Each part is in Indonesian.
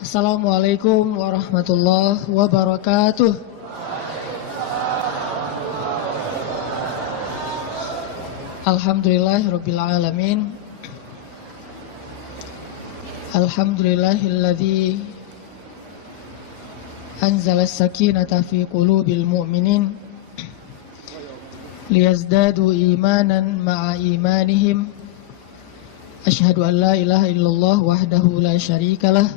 Assalamualaikum warahmatullahi wabarakatuh. Alhamdulillahirabbil alamin. Alhamdulillahilladzi anzala as-sakinata fi qulubil mu'minin liyazdadu imanan ma'a imanihim. Asyhadu an la ilaha illallah wahdahu la syarikalah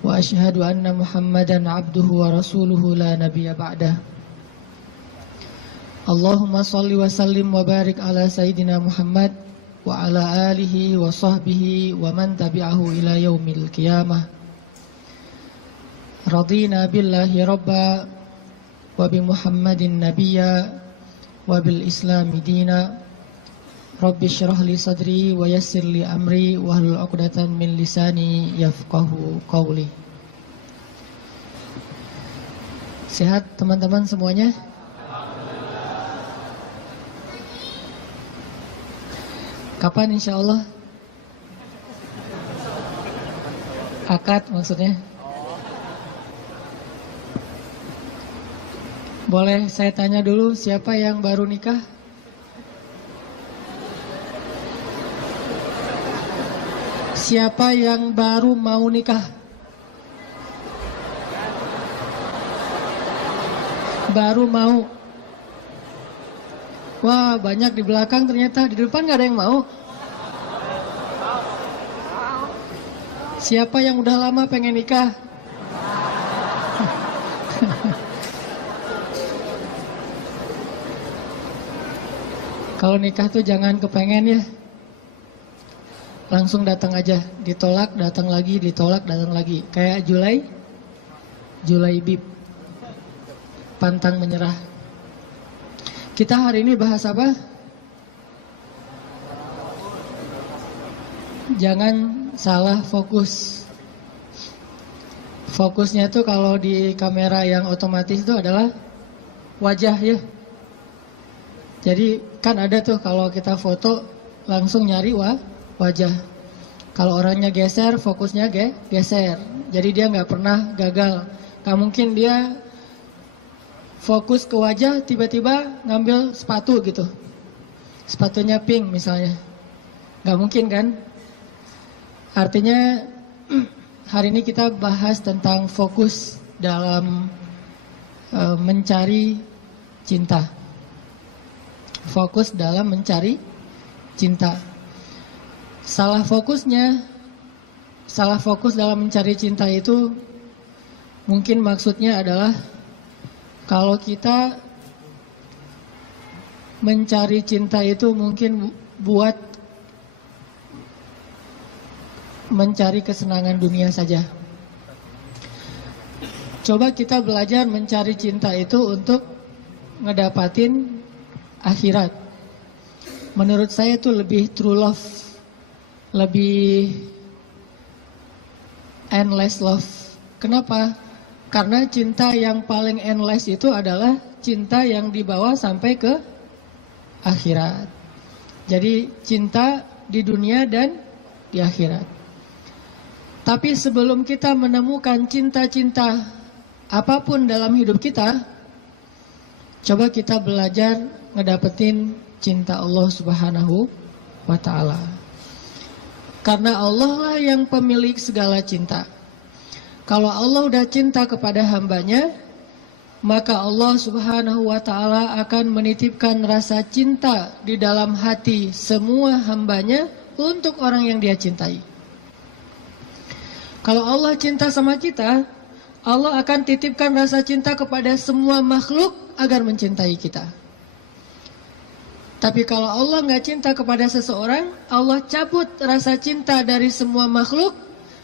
wa asyhadu anna Muhammadan abduhu wa rasuluhu la nabiyya ba'dah. Allahumma salli wa sallim wa barik ala sayyidina Muhammad wa ala alihi wa sahbihi wa man tabi'ahu ila yaumil qiyamah. Radina billahi rabba wa bi Muhammadin nabiyya wa bil islami dina. Rabbi syrah li sadri wa yassir li amri wahlul 'uqdatam min lisani yafqahu qawli. Sehat teman-teman semuanya? Kapan insyaallah? Akad maksudnya? Boleh saya tanya dulu, siapa yang baru nikah? Siapa yang baru mau nikah? Baru mau. Wah, banyak di belakang ternyata. Di depan gak ada yang mau. Siapa yang udah lama pengen nikah? Kalau nikah tuh jangan kepengen ya. Langsung datang aja, ditolak, datang lagi, ditolak, datang lagi. Kayak Julaibib, pantang menyerah. Kita hari ini bahas apa? Jangan salah fokus. Fokusnya tuh kalau di kamera yang otomatis itu adalah wajah ya. Jadi kan ada tuh kalau kita foto langsung nyari wajah. Kalau orangnya geser, fokusnya geser. Jadi dia nggak pernah gagal. Gak mungkin dia fokus ke wajah, tiba-tiba ngambil sepatu gitu. Sepatunya pink misalnya. Gak mungkin kan? Artinya hari ini kita bahas tentang fokus dalam mencari cinta. Fokus dalam mencari cinta. Salah fokus dalam mencari cinta itu mungkin maksudnya adalah kalau kita mencari cinta itu mungkin buat mencari kesenangan dunia saja. Coba kita belajar mencari cinta itu untuk ngedapatin akhirat. Menurut saya itu lebih true love. Lebih endless love. Kenapa? Karena cinta yang paling endless itu adalah cinta yang dibawa sampai ke akhirat. Jadi cinta di dunia dan di akhirat. Tapi sebelum kita menemukan cinta-cinta apapun dalam hidup kita, coba kita belajar ngedapetin cinta Allah Subhanahu wa ta'ala. Karena Allah lah yang pemilik segala cinta. Kalau Allah udah cinta kepada hambanya, maka Allah Subhanahu wa ta'ala akan menitipkan rasa cinta di dalam hati semua hambanya untuk orang yang dia cintai. Kalau Allah cinta sama kita, Allah akan titipkan rasa cinta kepada semua makhluk agar mencintai kita. Tapi kalau Allah nggak cinta kepada seseorang, Allah cabut rasa cinta dari semua makhluk,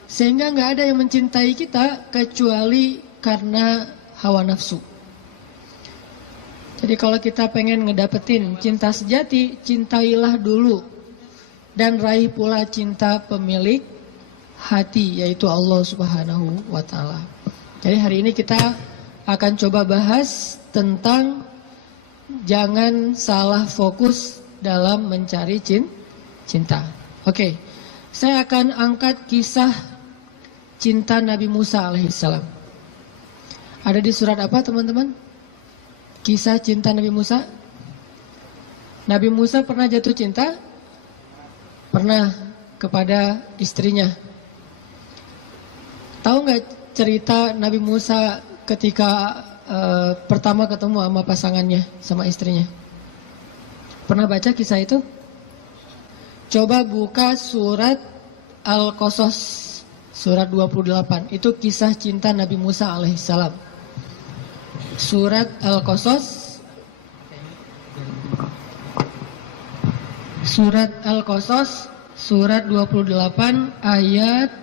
sehingga nggak ada yang mencintai kita kecuali karena hawa nafsu. Jadi kalau kita pengen ngedapetin cinta sejati, cintailah dulu dan raih pula cinta pemilik hati, yaitu Allah Subhanahu wa ta'ala. Jadi hari ini kita akan coba bahas tentang jangan salah fokus dalam mencari cinta. Oke, saya akan angkat kisah cinta Nabi Musa alaihissalam. Ada di surat apa teman-teman? Kisah cinta Nabi Musa. Nabi Musa pernah jatuh cinta? Pernah, kepada istrinya. Tahu nggak cerita Nabi Musa ketika pertama ketemu sama pasangannya, sama istrinya? Pernah baca kisah itu? Coba buka surat Al-Qasas, surat 28. Itu kisah cinta Nabi Musa alaihissalam. Surat Al-Qasas, surat Al-Qasas, surat 28 ayat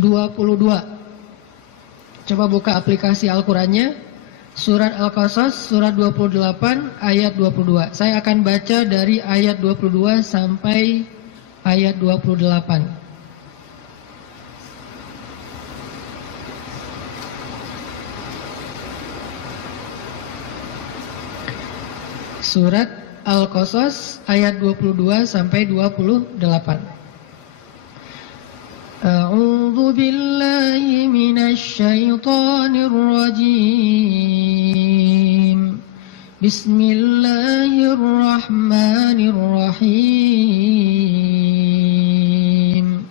22. Coba buka aplikasi Al-Qurannya. Surat Al-Qasas, surat 28 ayat 22. Saya akan baca dari ayat 22 sampai ayat 28. Surat Al-Qasas ayat 22 sampai 28. A'udzu billahi minasy syaithanir rajim. Bismillahirrahmanirrahim.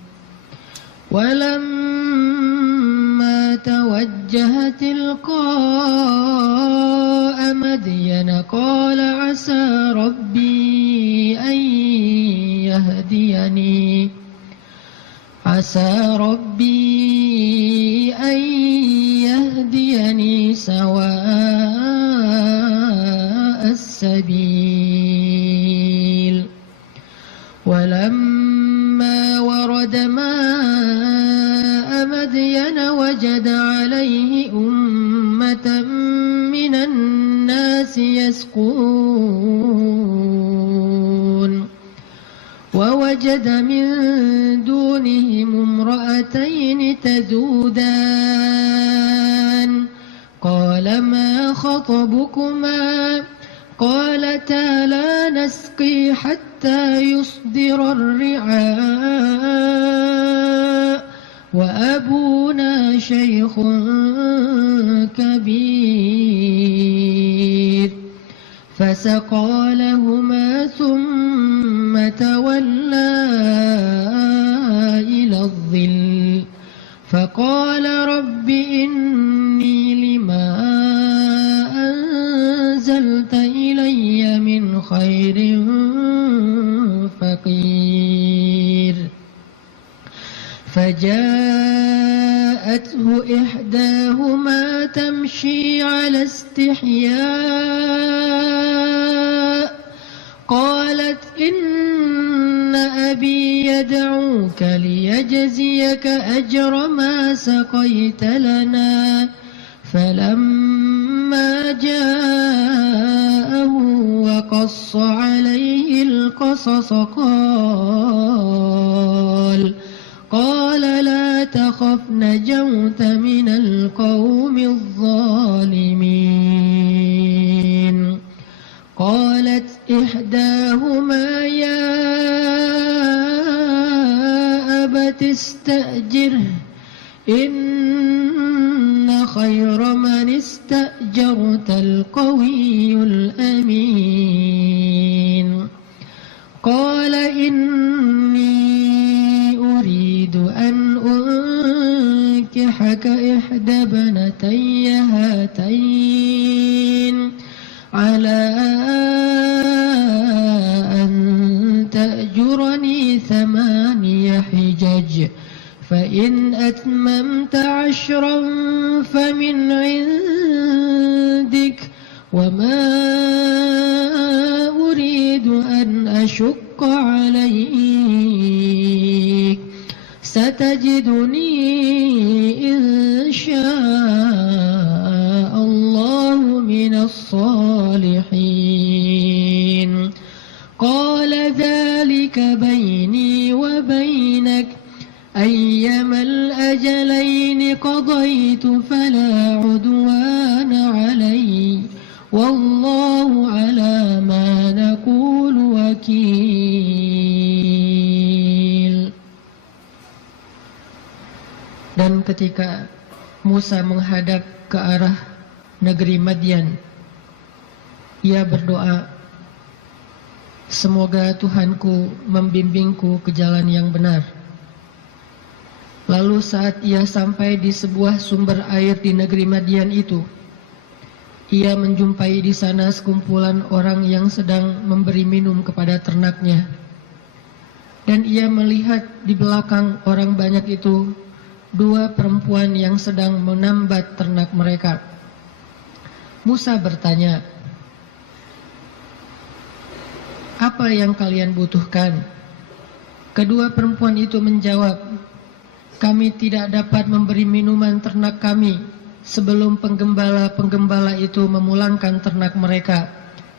Walamma tawajjaha tilqa'a Madyana qala 'asa rabbi an yahdiyani عسى ربي أن يهديني سواء السبيل ولما ورد ماء مدين وجد عليه أمة من الناس يسقون ووجد من دونهم امرأتين تذودان قال ما خطبكما قالتا لا نسقي حتى يصدر الرعاء وأبونا شيخ كبير فسقى لهما ثم تولى إلى الظل فقال رب إني لما أنزلت إلي من خير فقير فجاءته إحداهما تمشي على استحياء قالت إن أبي يدعوك ليجزيك أجر ما سقيت لنا فلما جاءه وقص عليه القصص قال لا تخف نجوت من القوم الظالمين قالت إحداهما يا أبت استأجره إن خير من استأجرت القوي الأمين قال إني أريد أن أنكحك إحدى ابنتي هاتين على أن تأجرني 8 حجج فإن أتممت 10 فمن عندك وما أريد أن أشق عليك ستجدني إن شاء الله من الصالحين قال ذلك بيني وبينك أيما الأجلين قضيت فلا عدوان علي والله على ما نقول وكيل. Dan ketika Musa menghadap ke arah negeri Madian, ia berdoa, semoga Tuhanku membimbingku ke jalan yang benar. Lalu saat ia sampai di sebuah sumber air di negeri Madian itu, ia menjumpai di sana sekumpulan orang yang sedang memberi minum kepada ternaknya. Dan ia melihat di belakang orang banyak itu dua perempuan yang sedang menambat ternak mereka. Musa bertanya, apa yang kalian butuhkan? Kedua perempuan itu menjawab, kami tidak dapat memberi minuman ternak kami sebelum penggembala-penggembala itu memulangkan ternak mereka,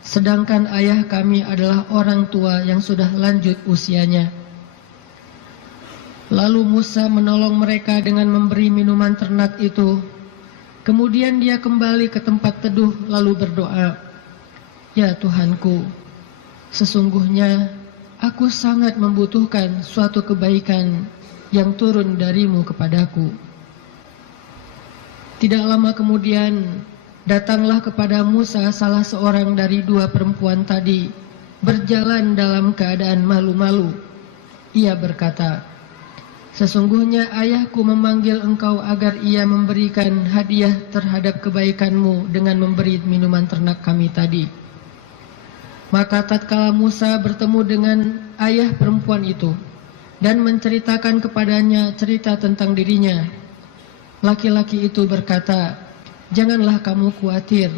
sedangkan ayah kami adalah orang tua yang sudah lanjut usianya. Lalu Musa menolong mereka dengan memberi minuman ternak itu. Kemudian dia kembali ke tempat teduh lalu berdoa, ya Tuhanku, sesungguhnya aku sangat membutuhkan suatu kebaikan yang turun darimu kepadaku. Tidak lama kemudian datanglah kepada Musa salah seorang dari dua perempuan tadi, berjalan dalam keadaan malu-malu. Ia berkata, sesungguhnya ayahku memanggil engkau agar ia memberikan hadiah terhadap kebaikanmu dengan memberi minuman ternak kami tadi. Maka tatkala Musa bertemu dengan ayah perempuan itu dan menceritakan kepadanya cerita tentang dirinya, laki-laki itu berkata, janganlah kamu khawatir,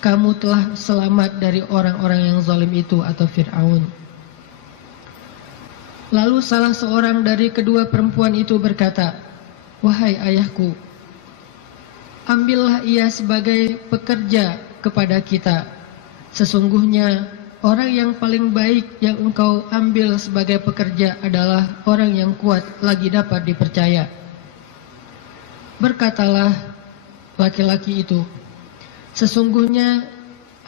kamu telah selamat dari orang-orang yang zalim itu atau Fir'aun. Lalu salah seorang dari kedua perempuan itu berkata, wahai ayahku, ambillah ia sebagai pekerja kepada kita. Sesungguhnya orang yang paling baik yang engkau ambil sebagai pekerja adalah orang yang kuat lagi dapat dipercaya. Berkatalah laki-laki itu, sesungguhnya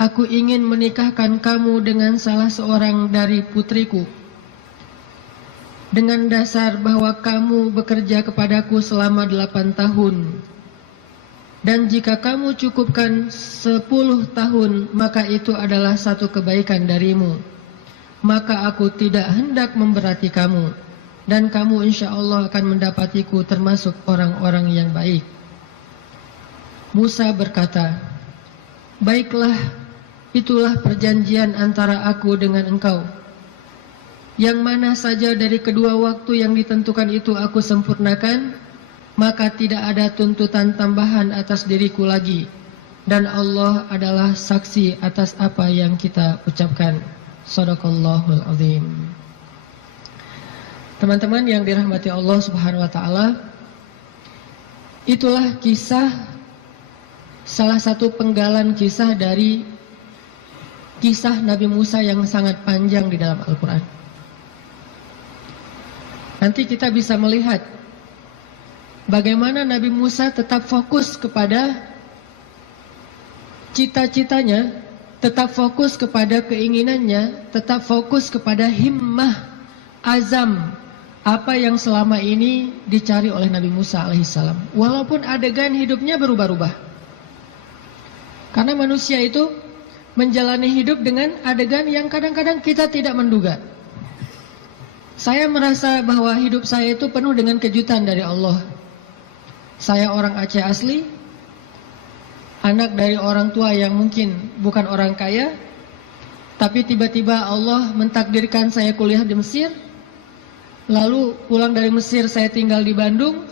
aku ingin menikahkan kamu dengan salah seorang dari putriku, dengan dasar bahwa kamu bekerja kepadaku selama 8 tahun. Dan jika kamu cukupkan 10 tahun, maka itu adalah satu kebaikan darimu. Maka aku tidak hendak memberati kamu, dan kamu insya Allah akan mendapatiku termasuk orang-orang yang baik. Musa berkata, baiklah, itulah perjanjian antara aku dengan engkau. Yang mana saja dari kedua waktu yang ditentukan itu aku sempurnakan, maka tidak ada tuntutan tambahan atas diriku lagi. Dan Allah adalah saksi atas apa yang kita ucapkan. Shadaqallahul azim. Teman-teman yang dirahmati Allah Subhanahu wa taala, itulah kisah, salah satu penggalan kisah dari kisah Nabi Musa yang sangat panjang di dalam Al-Quran. Nanti kita bisa melihat bagaimana Nabi Musa tetap fokus kepada cita-citanya, tetap fokus kepada keinginannya, tetap fokus kepada himmah, azam, apa yang selama ini dicari oleh Nabi Musa alaihissalam. Walaupun adegan hidupnya berubah-ubah. Karena manusia itu menjalani hidup dengan adegan yang kadang-kadang kita tidak menduga. Saya merasa bahwa hidup saya itu penuh dengan kejutan dari Allah. Saya orang Aceh asli, anak dari orang tua yang mungkin bukan orang kaya, tapi tiba-tiba Allah mentakdirkan saya kuliah di Mesir. Lalu pulang dari Mesir saya tinggal di Bandung.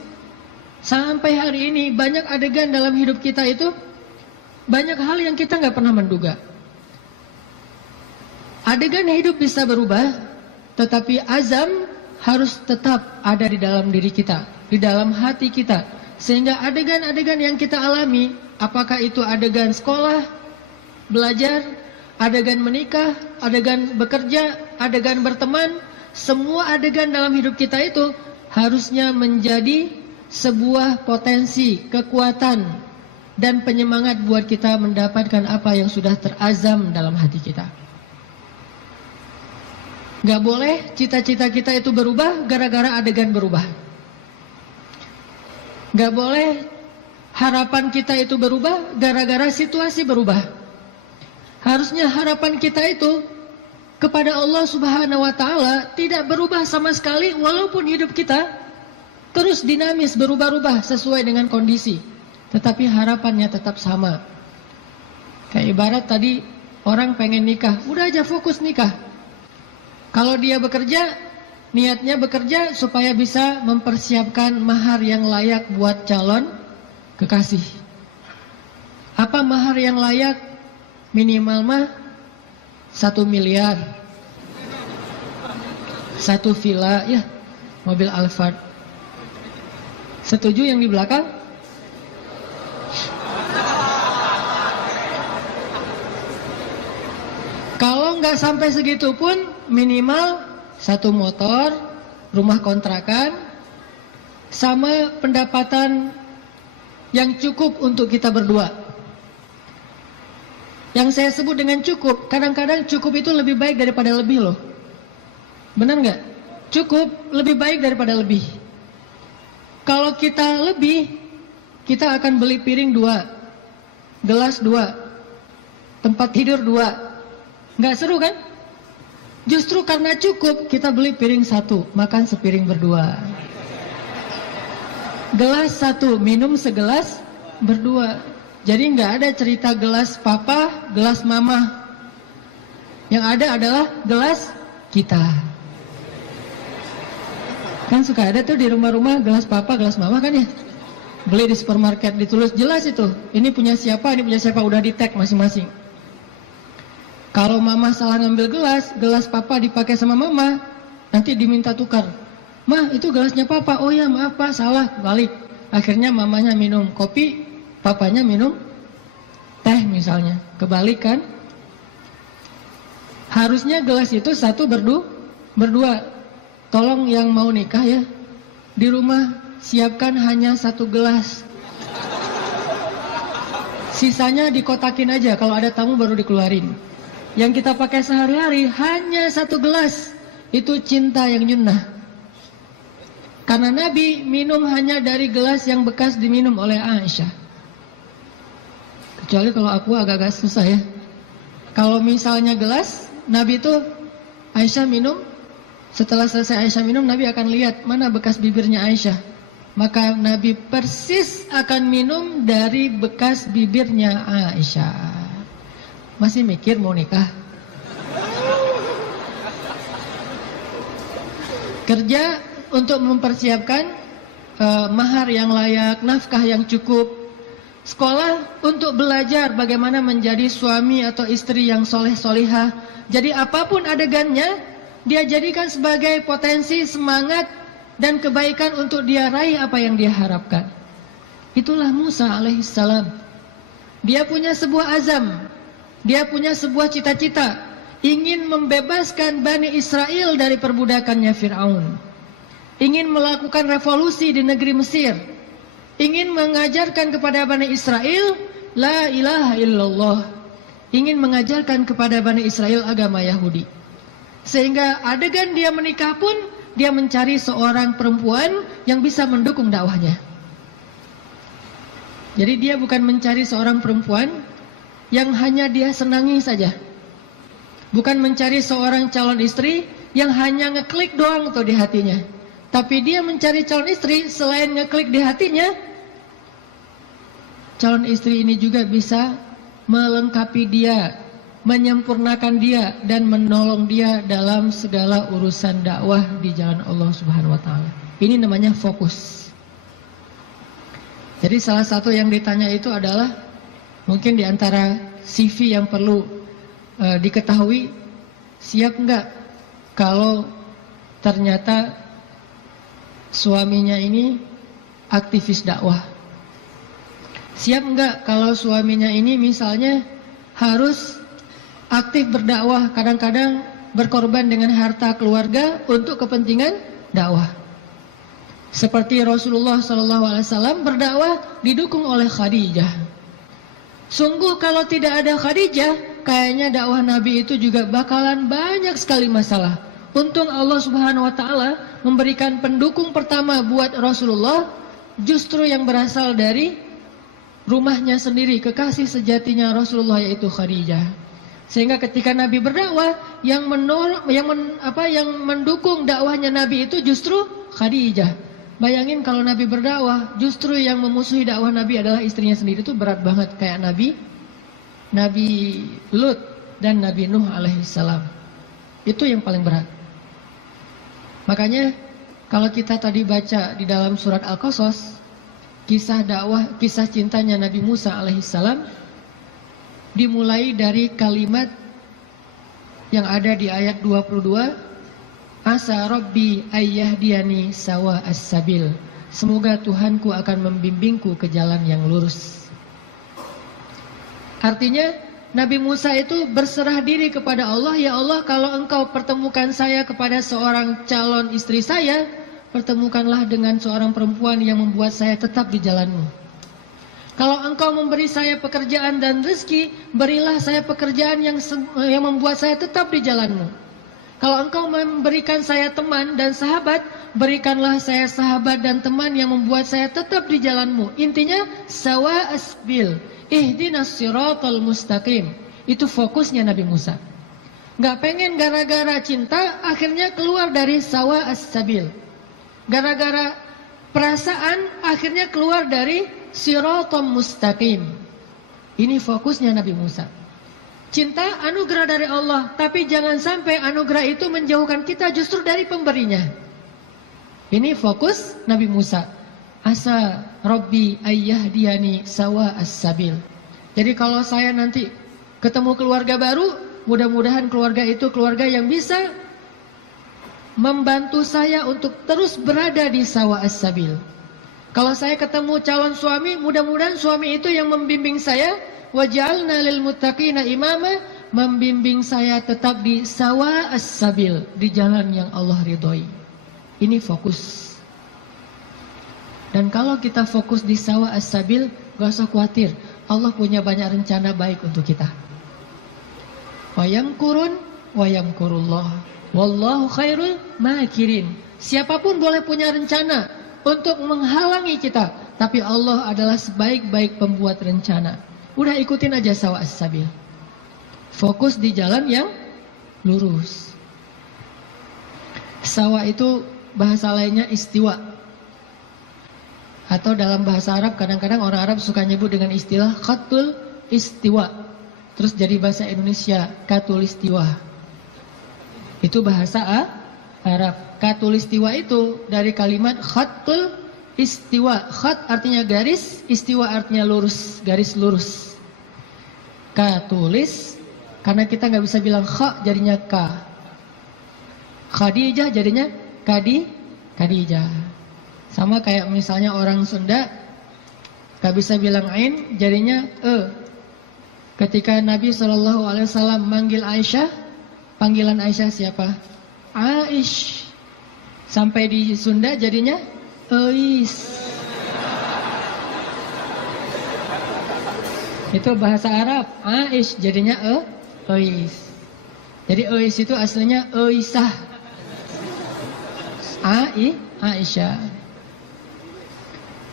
Sampai hari ini banyak adegan dalam hidup kita itu, banyak hal yang kita nggak pernah menduga. Adegan hidup bisa berubah, tetapi azam harus tetap ada di dalam diri kita, di dalam hati kita. Sehingga adegan-adegan yang kita alami, apakah itu adegan sekolah, belajar, adegan menikah, adegan bekerja, adegan berteman, semua adegan dalam hidup kita itu harusnya menjadi sebuah potensi, kekuatan, dan penyemangat buat kita mendapatkan apa yang sudah terazam dalam hati kita. Gak boleh cita-cita kita itu berubah gara-gara adegan berubah. Nggak boleh harapan kita itu berubah gara-gara situasi berubah. Harusnya harapan kita itu kepada Allah Subhanahu wa Ta'ala tidak berubah sama sekali, walaupun hidup kita terus dinamis, berubah-ubah sesuai dengan kondisi, tetapi harapannya tetap sama. Kayak ibarat tadi orang pengen nikah, udah aja fokus nikah. Kalau dia bekerja, niatnya bekerja supaya bisa mempersiapkan mahar yang layak buat calon kekasih. Apa mahar yang layak? Minimal mah 1 miliar, 1 villa, ya, mobil Alphard. Setuju yang di belakang? Kalau nggak sampai segitu pun minimal 1 motor, rumah kontrakan, sama pendapatan yang cukup untuk kita berdua. Yang saya sebut dengan cukup, kadang-kadang cukup itu lebih baik daripada lebih loh. Benar nggak? Cukup lebih baik daripada lebih. Kalau kita lebih, kita akan beli piring 2, gelas 2, tempat tidur 2. Nggak seru kan? Justru karena cukup, kita beli piring 1, makan sepiring berdua. Gelas 1, minum segelas berdua. Jadi nggak ada cerita gelas papa, gelas mama. Yang ada adalah gelas kita. Kan suka ada tuh di rumah-rumah gelas papa, gelas mama kan ya. Beli di supermarket ditulis jelas itu. Ini punya siapa, ini punya siapa, udah di tag masing-masing. Kalau mama salah ngambil gelas, gelas papa dipakai sama mama, nanti diminta tukar. Mah, itu gelasnya papa. Oh ya, maaf pak, salah, balik. Akhirnya mamanya minum kopi, papanya minum teh misalnya. Kebalik kan? Harusnya gelas itu 1 berdua. Tolong yang mau nikah ya, di rumah siapkan hanya 1 gelas. Sisanya dikotakin aja, kalau ada tamu baru dikeluarin. Yang kita pakai sehari-hari hanya 1 gelas. Itu cinta yang nyunnah. Karena Nabi minum hanya dari gelas yang bekas diminum oleh Aisyah. Kecuali kalau aku agak-agak susah ya. Kalau misalnya gelas, Nabi itu Aisyah minum, setelah selesai Aisyah minum, Nabi akan lihat mana bekas bibirnya Aisyah. Maka Nabi persis akan minum dari bekas bibirnya Aisyah. Masih mikir mau nikah? Kerja untuk mempersiapkan mahar yang layak, nafkah yang cukup. Sekolah untuk belajar bagaimana menjadi suami atau istri yang soleh-solihah. Jadi apapun adegannya, dia jadikan sebagai potensi, semangat, dan kebaikan untuk dia raih apa yang dia harapkan. Itulah Musa alaihissalam. Dia punya sebuah azam, dia punya sebuah cita-cita, ingin membebaskan Bani Israel dari perbudakannya Fir'aun. Ingin melakukan revolusi di negeri Mesir. Ingin mengajarkan kepada Bani Israel La ilaha illallah. Ingin mengajarkan kepada Bani Israel agama Yahudi. Sehingga adegan dia menikah pun, dia mencari seorang perempuan yang bisa mendukung dakwahnya. Jadi dia bukan mencari seorang perempuan yang hanya dia senangi saja. Bukan mencari seorang calon istri yang hanya ngeklik doang tuh di hatinya. Tapi dia mencari calon istri, selain ngeklik di hatinya, calon istri ini juga bisa melengkapi dia, menyempurnakan dia, dan menolong dia dalam segala urusan dakwah di jalan Allah Subhanahu wa Ta'ala. Ini namanya fokus. Jadi salah satu yang ditanya itu adalah, mungkin di antara CV yang perlu diketahui, siap enggak kalau ternyata suaminya ini aktivis dakwah? Siap enggak kalau suaminya ini misalnya harus aktif berdakwah, kadang-kadang berkorban dengan harta keluarga untuk kepentingan dakwah? Seperti Rasulullah SAW berdakwah didukung oleh Khadijah. Sungguh kalau tidak ada Khadijah, kayaknya dakwah Nabi itu juga bakalan banyak sekali masalah. Untung Allah Subhanahu wa Ta'ala memberikan pendukung pertama buat Rasulullah, justru yang berasal dari rumahnya sendiri, kekasih sejatinya Rasulullah, yaitu Khadijah. Sehingga ketika Nabi berdakwah, yang mendukung dakwahnya Nabi itu justru Khadijah. Bayangin kalau Nabi berdakwah, justru yang memusuhi dakwah Nabi adalah istrinya sendiri, itu berat banget. Kayak Nabi Lut dan Nabi Nuh alaihissalam. Itu yang paling berat. Makanya kalau kita tadi baca di dalam surat Al-Qasas, kisah dakwah, kisah cintanya Nabi Musa alaihissalam dimulai dari kalimat yang ada di ayat 22, Asa Rabbi ayyahdiyani sawa as-sabil. Semoga Tuhanku akan membimbingku ke jalan yang lurus. Artinya Nabi Musa itu berserah diri kepada Allah. Ya Allah, kalau engkau pertemukan saya kepada seorang calon istri saya, pertemukanlah dengan seorang perempuan yang membuat saya tetap di jalanmu. Kalau engkau memberi saya pekerjaan dan rezeki, berilah saya pekerjaan yang membuat saya tetap di jalanmu. Kalau engkau memberikan saya teman dan sahabat, berikanlah saya sahabat dan teman yang membuat saya tetap di jalanmu. Intinya, sawa asbil, ihdinas siratal mustaqim. Itu fokusnya Nabi Musa. Gak pengen gara-gara cinta akhirnya keluar dari sawa as-sabil. Gara-gara perasaan akhirnya keluar dari siratal mustaqim. Ini fokusnya Nabi Musa. Cinta anugerah dari Allah, tapi jangan sampai anugerah itu menjauhkan kita justru dari pemberinya. Ini fokus Nabi Musa. Asa Rabbi ayyahdiyani sawa as-sabil. Jadi kalau saya nanti ketemu keluarga baru, mudah-mudahan keluarga itu keluarga yang bisa membantu saya untuk terus berada di sawa as-sabil. Kalau saya ketemu calon suami, mudah-mudahan suami itu yang membimbing saya, waj'alna lil muttaqina imama, membimbing saya tetap di sawa as-sabil, di jalan yang Allah ridhoi. Ini fokus. Dan kalau kita fokus di sawa as-sabil, gak usah khawatir, Allah punya banyak rencana baik untuk kita. Wa yamkurun wa yamkurullah, wallahu khairul makirin. Siapapun boleh punya rencana untuk menghalangi kita, tapi Allah adalah sebaik-baik pembuat rencana. Udah ikutin aja sawa as-sabil. Fokus di jalan yang lurus. Sawa itu bahasa lainnya istiwa. Atau dalam bahasa Arab kadang-kadang orang Arab suka nyebut dengan istilah khatul istiwa. Terus jadi bahasa Indonesia katulistiwa. Itu bahasa Arab. Katulistiwa itu dari kalimat khatul istiwa. Khat artinya garis, istiwa artinya lurus, garis lurus. Katulis, karena kita nggak bisa bilang kha jadinya ka. Khadijah jadinya Khadijah. Sama kayak misalnya orang Sunda gak bisa bilang ain jadinya e. Ketika Nabi SAW manggil Aisyah, panggilan Aisyah siapa? Aish. Sampai di Sunda jadinya Eis. Itu bahasa Arab. Aish jadinya Eis. Jadi Eis itu aslinya Eisah. Aisyah.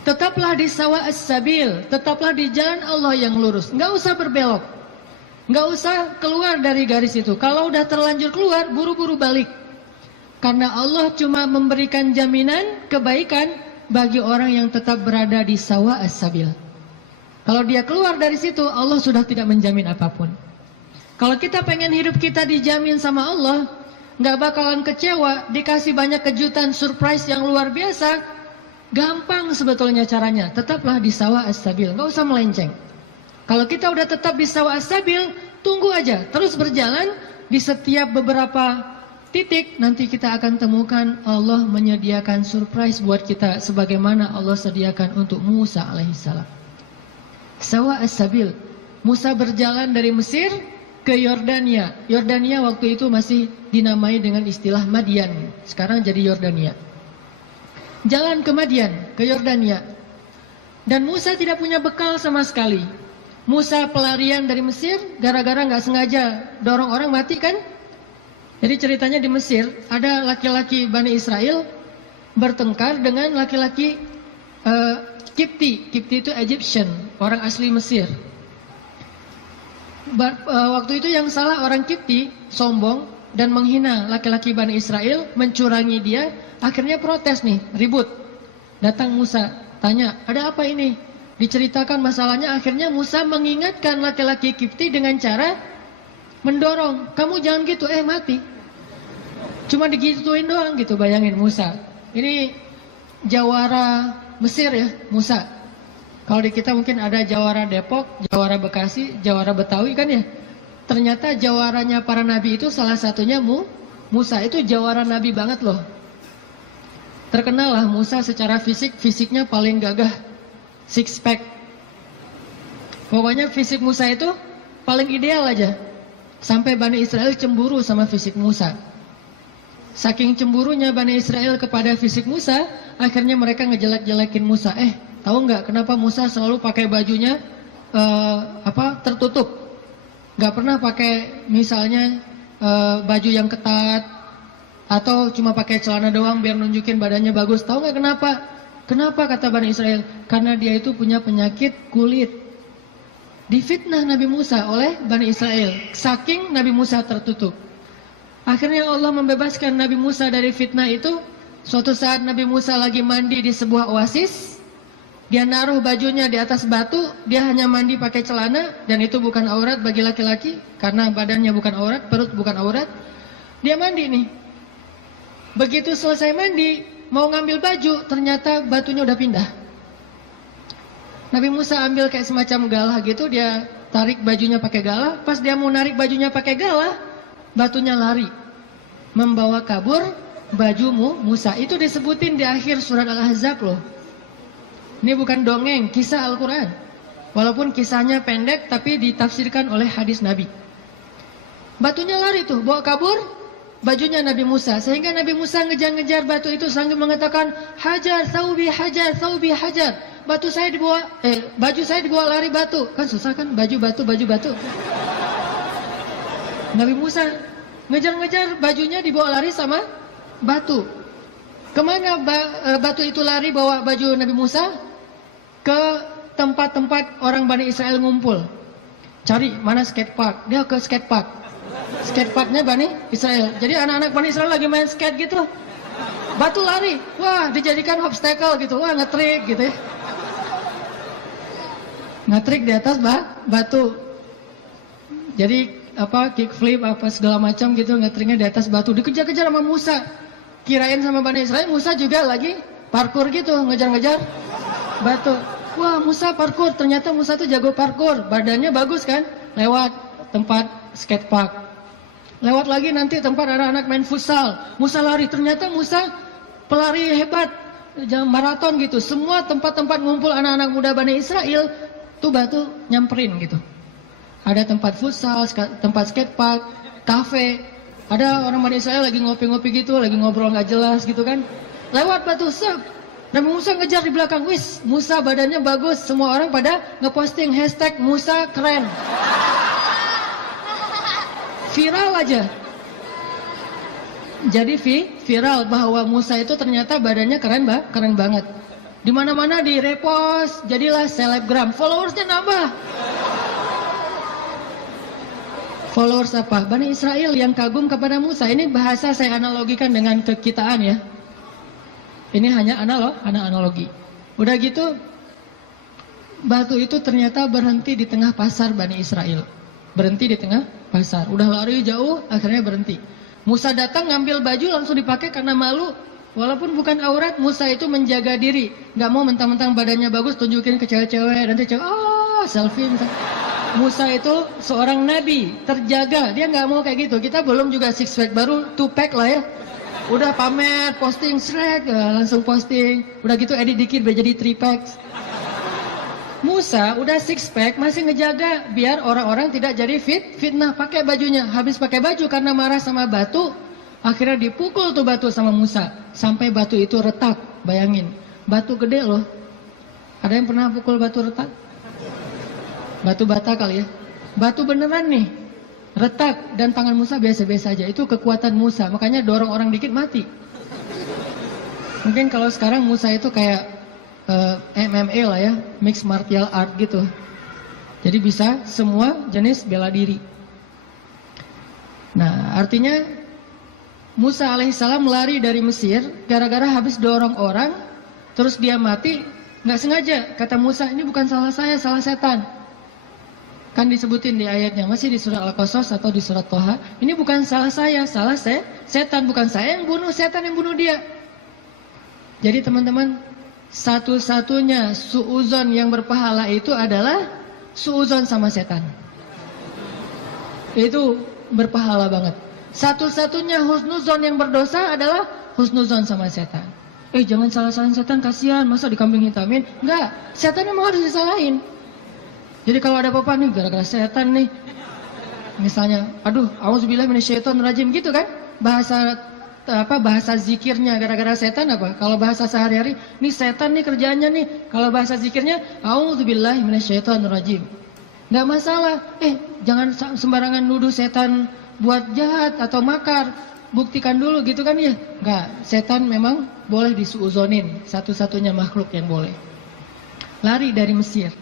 Tetaplah di sawa as-sabil, tetaplah di jalan Allah yang lurus. Nggak usah berbelok, nggak usah keluar dari garis itu. Kalau udah terlanjur keluar, buru-buru balik. Karena Allah cuma memberikan jaminan kebaikan bagi orang yang tetap berada di sawa as-sabil. Kalau dia keluar dari situ, Allah sudah tidak menjamin apapun. Kalau kita pengen hidup kita dijamin sama Allah, nggak bakalan kecewa, dikasih banyak kejutan, surprise yang luar biasa. Gampang sebetulnya caranya, tetaplah di sawa as-sabil, nggak usah melenceng. Kalau kita udah tetap di sawa as-sabil, tunggu aja, terus berjalan di setiap beberapa titik, nanti kita akan temukan Allah menyediakan surprise buat kita, sebagaimana Allah sediakan untuk Musa alaihissalam. Sawa as-sabil, Musa berjalan dari Mesir ke Yordania. Yordania waktu itu masih dinamai dengan istilah Madian, sekarang jadi Yordania. Jalan ke Madian, ke Yordania. Dan Musa tidak punya bekal sama sekali. Musa pelarian dari Mesir, gara-gara gak sengaja dorong orang mati kan? Jadi ceritanya di Mesir, ada laki-laki Bani Israel bertengkar dengan laki-laki Kipti itu Egyptian, orang asli Mesir. Waktu itu yang salah orang Kipti, sombong dan menghina laki-laki Bani Israel, mencurangi dia, akhirnya protes nih, ribut. Datang Musa, tanya, ada apa ini? Diceritakan masalahnya, akhirnya Musa mengingatkan laki-laki Kipti dengan cara mendorong, kamu jangan gitu, mati. Cuma digituin doang gitu, bayangin Musa. Ini jawara Mesir ya, Musa. Kalau di kita mungkin ada jawara Depok, jawara Bekasi, jawara Betawi kan ya. Ternyata jawaranya para nabi itu salah satunya Musa. Itu jawara nabi banget loh. Terkenal lah Musa secara fisiknya paling gagah, six pack. Pokoknya fisik Musa itu paling ideal aja. Sampai Bani Israel cemburu sama fisik Musa. Saking cemburunya Bani Israel kepada fisik Musa, akhirnya mereka ngejelek-jelekin Musa. Tahu nggak kenapa Musa selalu pakai bajunya tertutup? Nggak pernah pakai misalnya baju yang ketat atau cuma pakai celana doang biar nunjukin badannya bagus. Tahu nggak kenapa? Kenapa kata Bani Israel? Karena dia itu punya penyakit kulit. Difitnah Nabi Musa oleh Bani Israel. Saking Nabi Musa tertutup. Akhirnya Allah membebaskan Nabi Musa dari fitnah itu. Suatu saat Nabi Musa lagi mandi di sebuah oasis. Dia naruh bajunya di atas batu. Dia hanya mandi pakai celana. Dan itu bukan aurat bagi laki-laki. Karena badannya bukan aurat, perut bukan aurat. Dia mandi nih. Begitu selesai mandi, mau ngambil baju, ternyata batunya udah pindah. Nabi Musa ambil kayak semacam galah gitu. Dia tarik bajunya pakai galah. Pas dia mau narik bajunya pakai galah, batunya lari, membawa kabur bajumu Musa. Itu disebutin di akhir surat Al-Ahzab loh. Ini bukan dongeng, kisah Al-Quran. Walaupun kisahnya pendek, tapi ditafsirkan oleh hadis Nabi. Batunya lari tuh, bawa kabur bajunya Nabi Musa. Sehingga Nabi Musa ngejar-ngejar batu itu sambil mengatakan, hajar, thawbi, hajar, thawbi, hajar. Baju saya dibawa lari batu. Kan susah kan, baju batu. Nabi Musa ngejar-ngejar bajunya dibawa lari sama batu. Kemana batu itu lari bawa baju Nabi Musa? Ke tempat-tempat orang Bani Israel ngumpul. Cari mana skate park. Dia ke skate park. Skate parknya Bani Israel. Jadi anak-anak Bani Israel lagi main skate gitu. Batu lari. Wah, dijadikan obstacle gitu. Wah, ngetrik gitu ya. Ngetrik di atas batu. Jadi kickflip segala macam gitu, ngetriknya di atas batu, dikejar-kejar sama Musa. Kirain sama Bani Israel Musa juga lagi parkur gitu, ngejar-ngejar batu. Wah, Musa parkur, ternyata Musa tuh jago parkur, badannya bagus kan. Lewat tempat skate park, lewat lagi nanti tempat anak-anak main futsal. Musa lari, ternyata Musa pelari hebat, maraton gitu. Semua tempat-tempat ngumpul anak-anak muda Bani Israel tuh batu nyamperin gitu. Ada tempat futsal, tempat skatepark, kafe. Ada orang Bani Israel lagi ngopi-ngopi gitu, lagi ngobrol nggak jelas gitu kan. Lewat batu, Nabi Musa ngejar di belakang. Wis, Musa badannya bagus. Semua orang pada ngeposting hashtag Musa keren. Viral aja. Jadi viral bahwa Musa itu ternyata badannya keren banget. Di mana-mana di repost, jadilah selebgram. Followersnya nambah. Followers apa? Bani Israel yang kagum kepada Musa. Ini bahasa saya analogikan dengan kekitaan ya. Ini hanya analogi. Udah gitu, batu itu ternyata berhenti di tengah pasar Bani Israel. Berhenti di tengah pasar. Udah lari jauh, akhirnya berhenti. Musa datang ngambil baju langsung dipakai karena malu. Walaupun bukan aurat, Musa itu menjaga diri. Gak mau mentang-mentang badannya bagus tunjukin ke cewek-cewek. Nanti cewek, selfie. Musa itu seorang nabi, terjaga. Dia gak mau kayak gitu. Kita belum juga six pack, baru two pack lah ya. Udah pamer, posting, langsung posting. Udah gitu edit dikit biar jadi three pack. Musa udah six pack, masih ngejaga biar orang-orang tidak jadi fitnah. Pakai bajunya, habis pakai baju karena marah sama batu. Akhirnya dipukul tuh batu sama Musa. Sampai batu itu retak, bayangin. Batu gede loh. Ada yang pernah pukul batu retak? Batu bata kali ya. Batu beneran nih, retak. Dan tangan Musa biasa-biasa aja. Itu kekuatan Musa, makanya dorong orang dikit mati. Mungkin kalau sekarang Musa itu kayak MMA lah ya, mixed martial art gitu. Jadi bisa semua jenis bela diri. Nah, artinya Musa alaihissalam lari dari Mesir gara-gara habis dorong orang, terus dia mati, nggak sengaja. Kata Musa, ini bukan salah saya, salah setan. Kan disebutin di ayatnya, masih di surat Al-Qasas atau di surat Toha. Ini bukan salah saya, salah setan. Bukan saya yang bunuh, setan yang bunuh dia. Jadi teman-teman, satu-satunya suuzon yang berpahala itu adalah suuzon sama setan. Itu berpahala banget. Satu-satunya husnuzon yang berdosa adalah husnuzon sama setan. Jangan salah-salahin setan, kasihan, masa dikambing hitamin? Enggak, setan memang harus disalahin. Jadi kalau ada apa-apa nih gara-gara setan nih, misalnya, aduh, auzubillahi minasyaitonirrajim gitu kan? Bahasa zikirnya gara-gara setan apa? Kalau bahasa sehari-hari, nih setan nih kerjaannya nih. Kalau bahasa zikirnya, auzubillahi minasyaitonirrajim. Enggak masalah. Jangan sembarangan nuduh setan buat jahat atau makar. Buktikan dulu gitu kan ya? Enggak, setan memang boleh disuuzonin, satu-satunya makhluk yang boleh. Lari dari Mesir.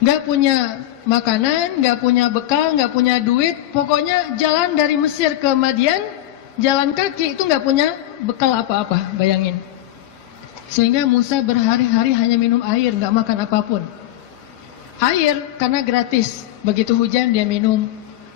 Enggak punya makanan, enggak punya bekal, enggak punya duit, pokoknya jalan dari Mesir ke Madian, jalan kaki itu enggak punya bekal apa-apa, bayangin. Sehingga Musa berhari-hari hanya minum air, enggak makan apapun. Air karena gratis, begitu hujan dia minum.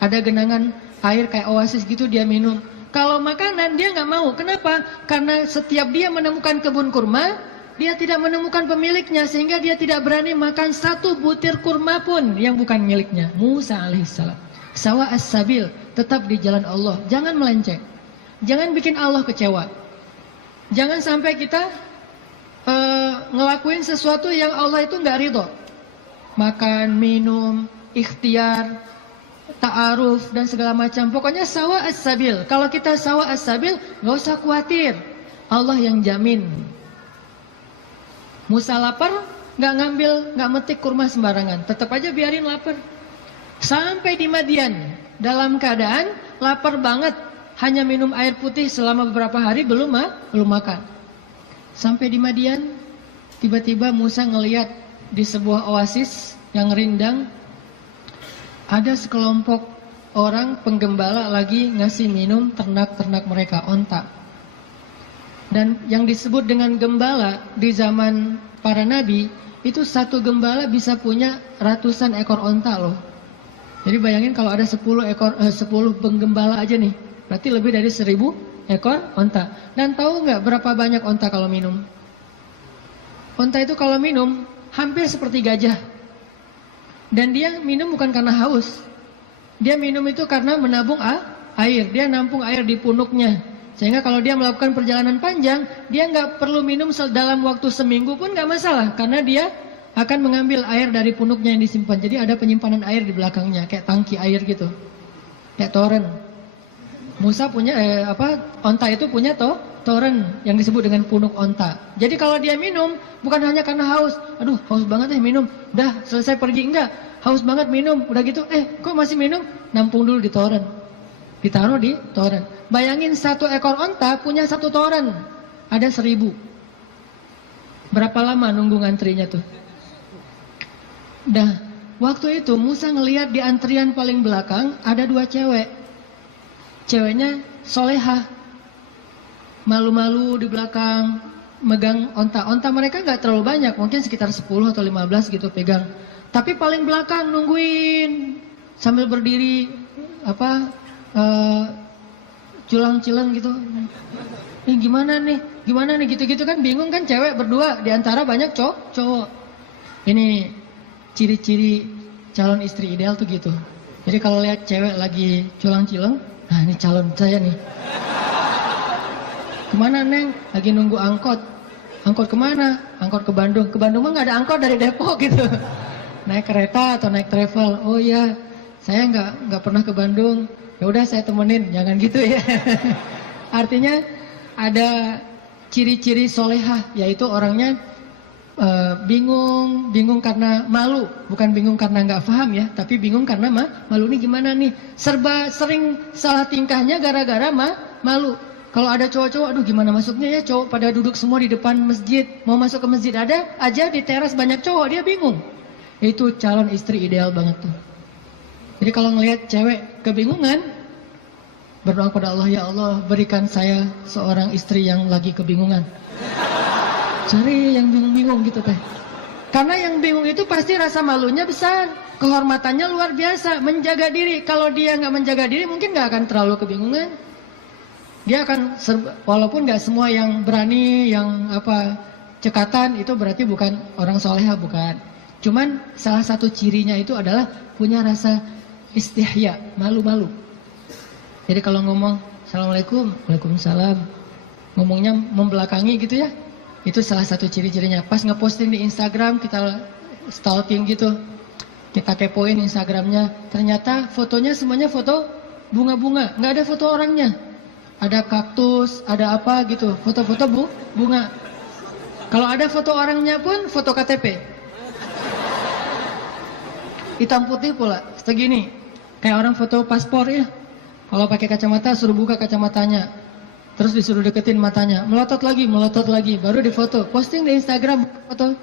Ada genangan air kayak oasis gitu dia minum. Kalau makanan dia nggak mau. Kenapa? Karena setiap dia menemukan kebun kurma, dia tidak menemukan pemiliknya, sehingga dia tidak berani makan satu butir kurma pun yang bukan miliknya. Musa alaihissalam. Sawa as-sabil, tetap di jalan Allah. Jangan melenceng. Jangan bikin Allah kecewa. Jangan sampai kita ngelakuin sesuatu yang Allah itu nggak ridho. Makan, minum, ikhtiar, ta'aruf dan segala macam. Pokoknya sawa as-sabil. Kalau kita sawa as-sabil, nggak usah khawatir. Allah yang jamin. Musa lapar, nggak metik kurma sembarangan. Tetap aja biarin lapar. Sampai di Madian, dalam keadaan lapar banget, hanya minum air putih selama beberapa hari belum makan. Sampai di Madian, tiba-tiba Musa ngelihat di sebuah oasis yang rindang, ada sekelompok orang penggembala lagi ngasih minum ternak-ternak mereka, onta. Dan yang disebut dengan gembala di zaman para nabi, itu satu gembala bisa punya ratusan ekor onta loh. Jadi bayangin kalau ada 10 penggembala aja nih, berarti lebih dari 1000 ekor onta. Dan tahu nggak berapa banyak onta kalau minum? Onta itu kalau minum hampir seperti gajah. Dan dia minum bukan karena haus. Dia minum itu karena menabung air. Dia nampung air di punuknya. Sehingga kalau dia melakukan perjalanan panjang, dia nggak perlu minum dalam waktu seminggu pun nggak masalah. Karena dia akan mengambil air dari punuknya yang disimpan. Jadi ada penyimpanan air di belakangnya, kayak tangki air gitu. Kayak toren. Musa punya, onta itu punya toren yang disebut dengan punuk onta. Jadi kalau dia minum, bukan hanya karena haus. Aduh, haus banget minum. Udah, selesai pergi. Enggak, haus banget minum. Udah gitu, kok masih minum? Nampung dulu di toren. Ditaruh di toren. Bayangin satu ekor onta punya satu toren. Ada 1000. Berapa lama nunggu ngantrinya tuh? Dah, waktu itu Musa ngelihat di antrian paling belakang ada 2 cewek. Ceweknya solehah. Malu-malu di belakang, megang onta. Onta mereka nggak terlalu banyak, mungkin sekitar 10 atau 15 gitu pegang. Tapi paling belakang nungguin sambil berdiri culang-cilang gitu. Gimana nih gitu-gitu kan bingung kan, cewek berdua di antara banyak cowok. Ini ciri-ciri calon istri ideal tuh gitu. Jadi kalau lihat cewek lagi culang-cilang, nah ini calon saya nih. Kemana Neng? Lagi nunggu angkot. Angkot kemana? Angkot ke Bandung. Ke Bandung mah nggak ada angkot dari Depok gitu. Naik kereta atau naik travel. Oh iya, saya nggak pernah ke Bandung. Ya udah saya temenin, jangan gitu ya. Artinya ada ciri-ciri solehah, yaitu orangnya bingung karena malu, bukan bingung karena nggak paham ya, tapi bingung karena malu nih gimana nih, serba sering salah tingkahnya gara-gara malu. Kalau ada cowok-cowok, aduh gimana masuknya ya, cowok pada duduk semua di depan masjid, mau masuk ke masjid ada aja di teras banyak cowok, dia bingung. Itu calon istri ideal banget tuh. Jadi kalau ngelihat cewek kebingungan, berdoa kepada Allah, ya Allah berikan saya seorang istri yang lagi kebingungan. Cari yang bingung-bingung gitu teh. Karena yang bingung itu pasti rasa malunya besar, kehormatannya luar biasa, menjaga diri. Kalau dia nggak menjaga diri mungkin nggak akan terlalu kebingungan. Dia akan, walaupun nggak semua yang berani, yang cekatan itu berarti bukan orang soleha, bukan. Cuman salah satu cirinya itu adalah punya rasa istihya, malu-malu. Jadi kalau ngomong Assalamualaikum, Waalaikumsalam, ngomongnya membelakangi gitu ya, itu salah satu ciri-cirinya. Pas ngeposting di Instagram kita stalking gitu, kita kepoin Instagramnya, ternyata fotonya semuanya foto bunga-bunga, nggak ada foto orangnya. Ada kaktus, ada apa gitu, foto-foto bunga. Kalau ada foto orangnya pun foto KTP. Hitam putih pula, segini. Kayak orang foto paspor ya. Kalau pakai kacamata suruh buka kacamatanya. Terus disuruh deketin matanya, melotot lagi, baru difoto, posting di Instagram foto.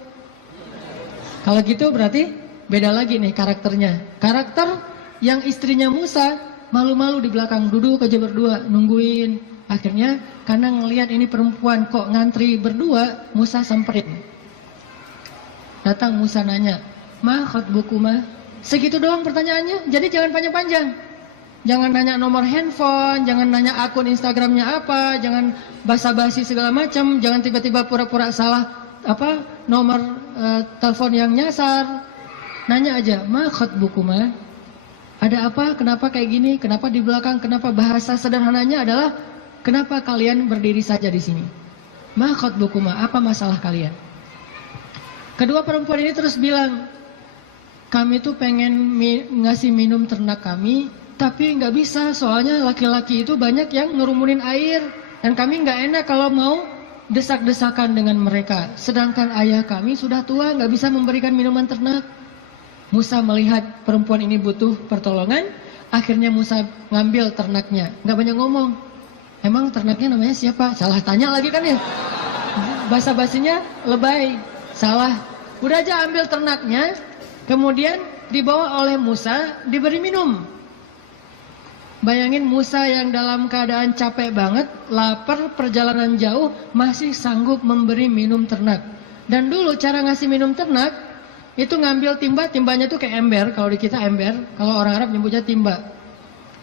Kalau gitu berarti beda lagi nih karakternya. Karakter yang istrinya Musa malu-malu di belakang, duduk aja berdua, nungguin. Akhirnya karena ngelihat ini perempuan kok ngantri berdua, Musa samperin. Datang Musa nanya, "Ma khatbukuma?" Segitu doang pertanyaannya, jadi jangan panjang-panjang. Jangan nanya nomor handphone, jangan nanya akun Instagramnya apa, jangan basa-basi segala macam, jangan tiba-tiba pura-pura salah nomor telepon yang nyasar. Nanya aja, "Ma khatbukuma?" Ada apa? Kenapa kayak gini? Kenapa di belakang? Kenapa? Bahasa sederhananya adalah kenapa kalian berdiri saja di sini? Ma khatbukuma? Apa masalah kalian? Kedua perempuan ini terus bilang, kami tuh pengen ngasih minum ternak kami, tapi nggak bisa. Soalnya laki-laki itu banyak yang ngerumunin air, dan kami nggak enak kalau mau desak-desakan dengan mereka. Sedangkan ayah kami sudah tua, nggak bisa memberikan minuman ternak. Musa melihat perempuan ini butuh pertolongan, akhirnya Musa ngambil ternaknya. Nggak banyak ngomong. Emang ternaknya namanya siapa? Salah tanya lagi kan ya. Basa-basinya lebay. Salah. Udah aja ambil ternaknya, kemudian dibawa oleh Musa, diberi minum. Bayangin Musa yang dalam keadaan capek banget, lapar, perjalanan jauh, masih sanggup memberi minum ternak. Dan dulu cara ngasih minum ternak, itu ngambil timba, timbanya tuh kayak ember. Kalau di kita ember, kalau orang Arab nyebutnya timba.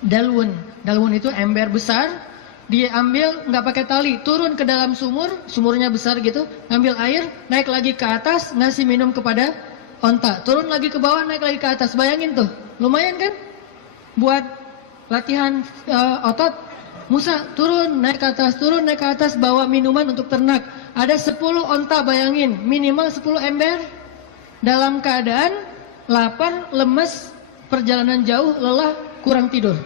Dalwun itu ember besar, diambil nggak pakai tali, turun ke dalam sumur, sumurnya besar gitu, ngambil air, naik lagi ke atas, ngasih minum kepada onta, turun lagi ke bawah, naik lagi ke atas. Bayangin tuh, lumayan kan? Buat latihan otot. Musa turun, naik ke atas, bawa minuman untuk ternak. Ada 10 onta, bayangin, minimal 10 ember. Dalam keadaan lapar, lemes, perjalanan jauh, lelah, kurang tidur.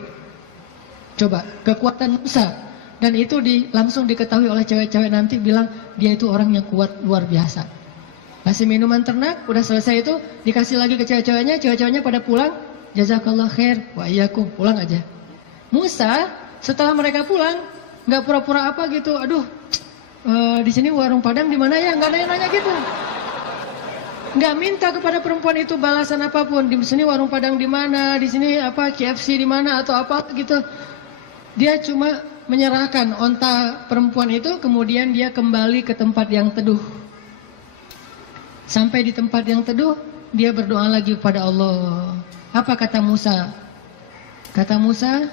Coba, kekuatan Musa. Dan itu langsung diketahui oleh cewek-cewek nanti, bilang dia itu orang yang kuat luar biasa. Kasih minuman ternak, udah selesai itu, dikasih lagi ke cewek-ceweknya pada pulang, jazakallah khair, wa iyyakum, pulang aja. Musa, setelah mereka pulang, nggak pura-pura apa gitu, aduh, di sini warung Padang di mana ya? Nggak nanya-nanya gitu. Nggak minta kepada perempuan itu balasan apapun. Di sini warung Padang di mana, di sini KFC di mana atau apa gitu. Dia cuma menyerahkan onta perempuan itu, kemudian dia kembali ke tempat yang teduh. Sampai di tempat yang teduh, dia berdoa lagi kepada Allah. Apa kata Musa? Kata Musa,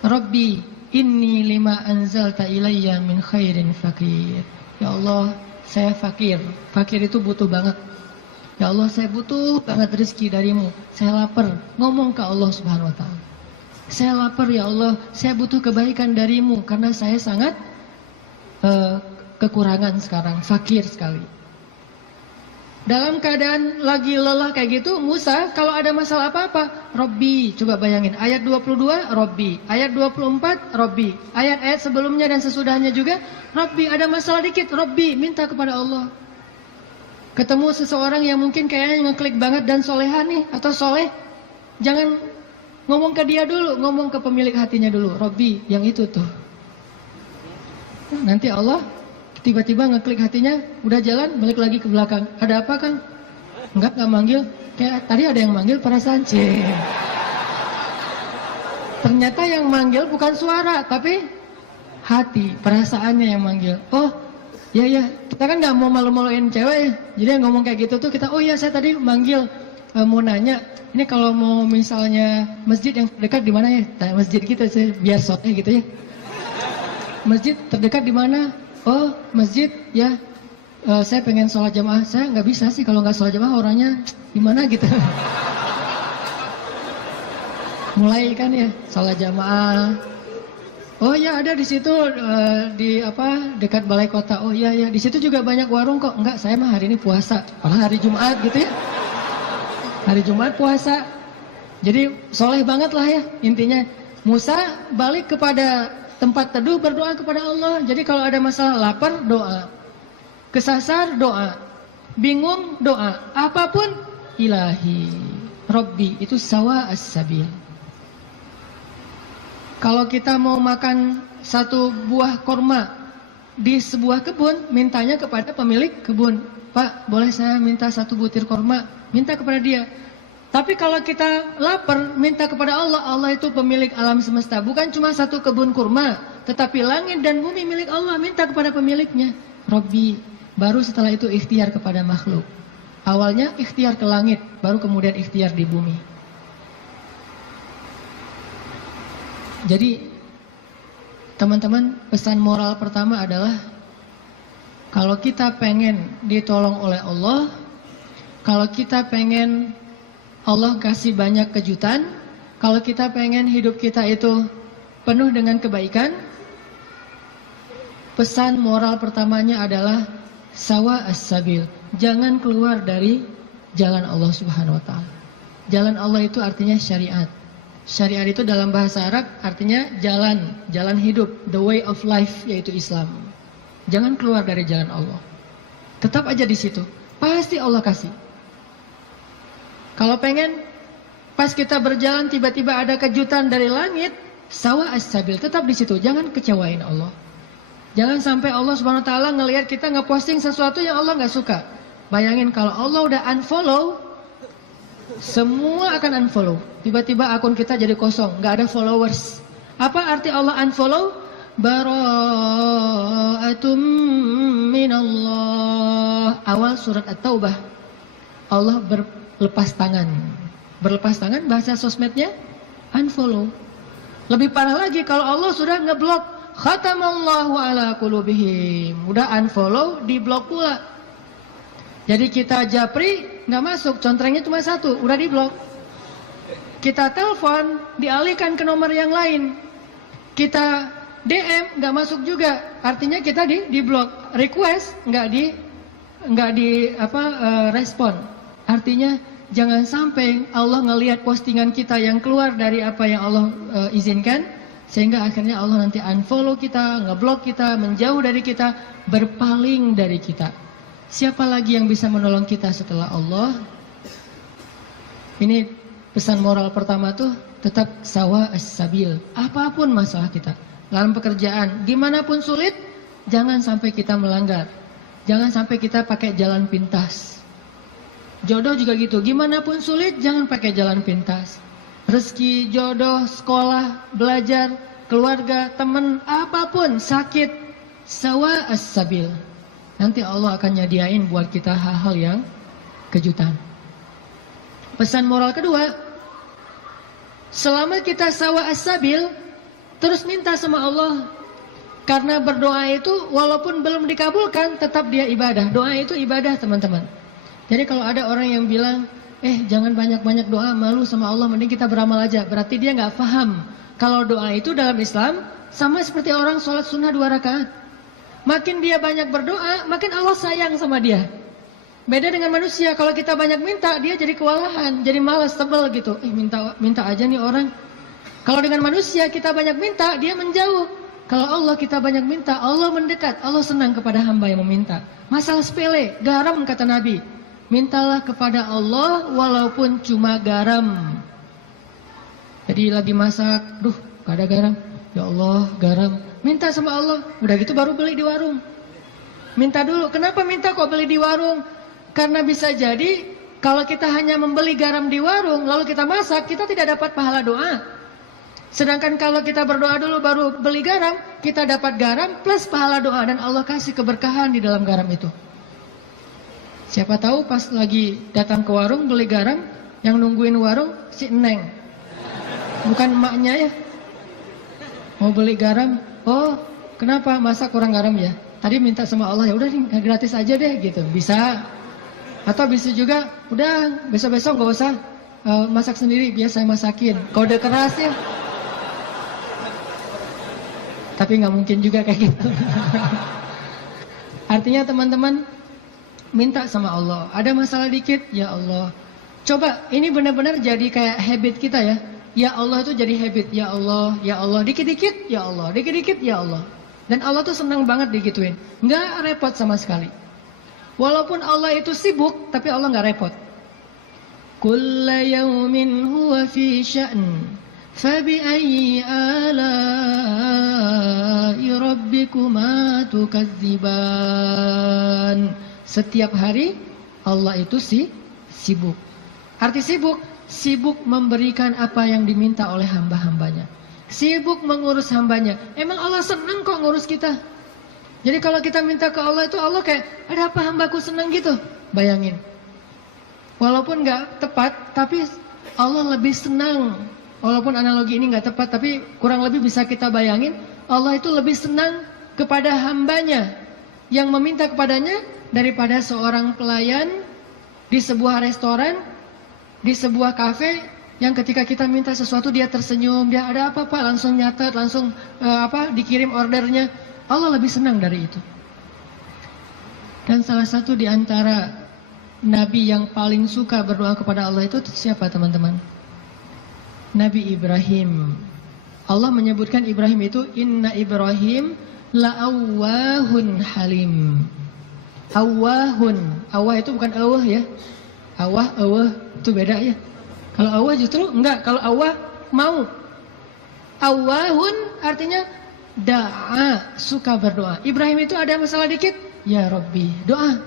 Rabbi inni lima anzalta ilayya min khairin fakir. Ya Allah, saya fakir. Fakir itu butuh banget. Ya Allah, saya butuh banget rezeki darimu. Saya lapar. Ngomong ke Allah Subhanahu wa ta'ala. Saya lapar ya Allah, saya butuh kebaikan darimu. Karena saya sangat kekurangan sekarang. Fakir sekali. Dalam keadaan lagi lelah kayak gitu, Musa kalau ada masalah apa-apa, Robbi, coba bayangin, ayat 22, Robbi, ayat 24, Robbi, ayat-ayat sebelumnya dan sesudahnya juga, Robbi, ada masalah dikit, Robbi, minta kepada Allah. Ketemu seseorang yang mungkin kayaknya ngeklik banget dan soleha nih, atau soleh, jangan ngomong ke dia dulu, ngomong ke pemilik hatinya dulu, Robbi, yang itu tuh. Nanti Allah tiba-tiba ngeklik hatinya, udah jalan, balik lagi ke belakang. Ada apa Kang? Enggak manggil. Kayak tadi ada yang manggil perasaan. Ternyata yang manggil bukan suara, tapi hati, perasaannya yang manggil. Oh, ya, kita kan nggak mau malu-maluin cewek ya. Jadi yang ngomong kayak gitu tuh kita, oh iya saya tadi manggil, mau nanya, ini kalau mau misalnya masjid yang terdekat di mana ya? Tanya masjid kita sih, biar shotnya gitu ya. Masjid terdekat di mana? Oh, masjid ya. Saya pengen sholat jamaah. Saya nggak bisa sih kalau nggak sholat jamaah, orangnya gimana gitu. Mulai kan ya sholat jamaah. Oh ya ada di situ di dekat balai kota. Oh iya di situ juga banyak warung kok. Enggak, saya mah hari ini puasa. Malah hari Jumat gitu ya. Hari Jumat puasa. Jadi soleh banget lah ya intinya. Musa balik kepada tempat teduh, berdoa kepada Allah. Jadi kalau ada masalah lapar, doa. Kesasar, doa. Bingung, doa. Apapun, ilahi. Rabbi, itu sawa as-sabil. Kalau kita mau makan satu buah korma di sebuah kebun, mintanya kepada pemilik kebun. Pak, boleh saya minta satu butir korma? Minta kepada dia. Tapi kalau kita lapar, minta kepada Allah. Allah itu pemilik alam semesta. Bukan cuma satu kebun kurma, tetapi langit dan bumi milik Allah. Minta kepada pemiliknya. Rabbi. Baru setelah itu ikhtiar kepada makhluk. Awalnya ikhtiar ke langit, baru kemudian ikhtiar di bumi. Jadi, teman-teman, pesan moral pertama adalah kalau kita pengen ditolong oleh Allah, kalau kita pengen Allah kasih banyak kejutan, kalau kita pengen hidup kita itu penuh dengan kebaikan, pesan moral pertamanya adalah sawa as-sabil. Jangan keluar dari jalan Allah Subhanahu wa taala. Jalan Allah itu artinya syariat. Syariat itu dalam bahasa Arab artinya jalan hidup, the way of life, yaitu Islam. Jangan keluar dari jalan Allah. Tetap aja di situ. Pasti Allah kasih. Kalau pengen pas kita berjalan tiba-tiba ada kejutan dari langit, sawa as-sabil, tetap di situ. Jangan kecewain Allah. Jangan sampai Allah Subhanahu wa taala ngelihat kita ngeposting sesuatu yang Allah nggak suka. Bayangin kalau Allah udah unfollow, semua akan unfollow. Tiba-tiba akun kita jadi kosong, nggak ada followers. Apa arti Allah unfollow? Bara'atum minallah. Awal surat At-Taubah. Allah berlepas tangan. Berlepas tangan bahasa sosmednya unfollow. Lebih parah lagi kalau Allah sudah ngeblok. Khatamallahu ala qulubihim. Udah unfollow, diblok pula. Jadi kita japri, nggak masuk, contrengnya cuma satu, udah diblok. Kita telepon, dialihkan ke nomor yang lain. Kita DM, nggak masuk juga, artinya kita diblok. Request, nggak di respon. Artinya jangan sampai Allah ngelihat postingan kita yang keluar dari apa yang Allah izinkan. Sehingga akhirnya Allah nanti unfollow kita, ngeblok kita, menjauh dari kita, berpaling dari kita. Siapa lagi yang bisa menolong kita setelah Allah? Ini pesan moral pertama tuh, tetap sawa as-sabil. Apapun masalah kita, dalam pekerjaan, gimana pun sulit, jangan sampai kita melanggar. Jangan sampai kita pakai jalan pintas. Jodoh juga gitu, gimana pun sulit, jangan pakai jalan pintas. Rezeki, jodoh, sekolah, belajar, keluarga, teman, apapun, sakit, sawa as-sabil. Nanti Allah akan nyediain buat kita hal-hal yang kejutan. Pesan moral kedua, selama kita sawa as-sabil, terus minta sama Allah. Karena berdoa itu walaupun belum dikabulkan, tetap dia ibadah. Doa itu ibadah, teman-teman. Jadi kalau ada orang yang bilang, jangan banyak-banyak doa, malu sama Allah, mending kita beramal aja. Berarti dia nggak paham. Kalau doa itu dalam Islam, sama seperti orang sholat sunnah 2 rakaat. Makin dia banyak berdoa, makin Allah sayang sama dia. Beda dengan manusia, kalau kita banyak minta, dia jadi kewalahan, jadi malas, tebel gitu. Minta aja nih orang. Kalau dengan manusia, kita banyak minta, dia menjauh. Kalau Allah kita banyak minta, Allah mendekat. Allah senang kepada hamba yang meminta. Masalah sepele, garam kata Nabi. Mintalah kepada Allah walaupun cuma garam. Jadi lagi masak, gak ada garam. Ya Allah, garam. minta sama Allah. Udah gitu baru beli di warung. Minta dulu. Kenapa minta kok beli di warung? Karena bisa jadi kalau kita hanya membeli garam di warung lalu kita masak, kita tidak dapat pahala doa. Sedangkan kalau kita berdoa dulu baru beli garam, kita dapat garam plus pahala doa dan Allah kasih keberkahan di dalam garam itu. Siapa tahu pas lagi datang ke warung beli garam, yang nungguin warung si Neng. Bukan emaknya ya. Mau beli garam, oh kenapa masak kurang garam ya? Tadi minta sama Allah, ya udah gratis aja deh gitu. Bisa. Atau bisa juga, udah besok-besok gak usah masak sendiri, biar saya masakin. Kode keras ya. Tapi nggak mungkin juga kayak gitu. Artinya teman-teman, minta sama Allah. Ada masalah dikit, ya Allah. Coba ini benar-benar jadi kayak habit kita ya. Ya Allah itu jadi habit. Ya Allah, ya Allah. Dikit-dikit, ya Allah. Dikit-dikit, ya Allah. Dan Allah tuh senang banget digituin. Nggak repot sama sekali. Walaupun Allah itu sibuk, tapi Allah nggak repot. Kulla yawmin huwa fi sya'n. فَبِأَيِّ آلَاءِ رَبِّكُمَا تُكَذِّبَانِ. Setiap hari Allah itu sibuk. Arti sibuk, sibuk memberikan apa yang diminta oleh hamba-hambanya. Sibuk mengurus hambanya. Emang Allah senang kok ngurus kita. Jadi kalau kita minta ke Allah itu Allah kayak, ada apa hambaku senang gitu. Bayangin. Walaupun gak tepat, tapi Allah lebih senang. Walaupun analogi ini nggak tepat, tapi kurang lebih bisa kita bayangin, Allah itu lebih senang kepada hambanya yang meminta kepadanya daripada seorang pelayan di sebuah restoran, di sebuah kafe, yang ketika kita minta sesuatu dia tersenyum, dia ada apa Pak, langsung nyatet, langsung dikirim ordernya. Allah lebih senang dari itu. Dan salah satu di antara Nabi yang paling suka berdoa kepada Allah itu siapa teman-teman? Nabi Ibrahim. Allah menyebutkan Ibrahim itu inna Ibrahim la'awwahun halim. Awwahun. Awwah itu bukan awah ya. Awah itu beda ya. Kalau awah justru enggak. Kalau awah mau. Awwahun artinya da'a, suka berdoa. Ibrahim itu ada masalah dikit, ya Rabbi, doa.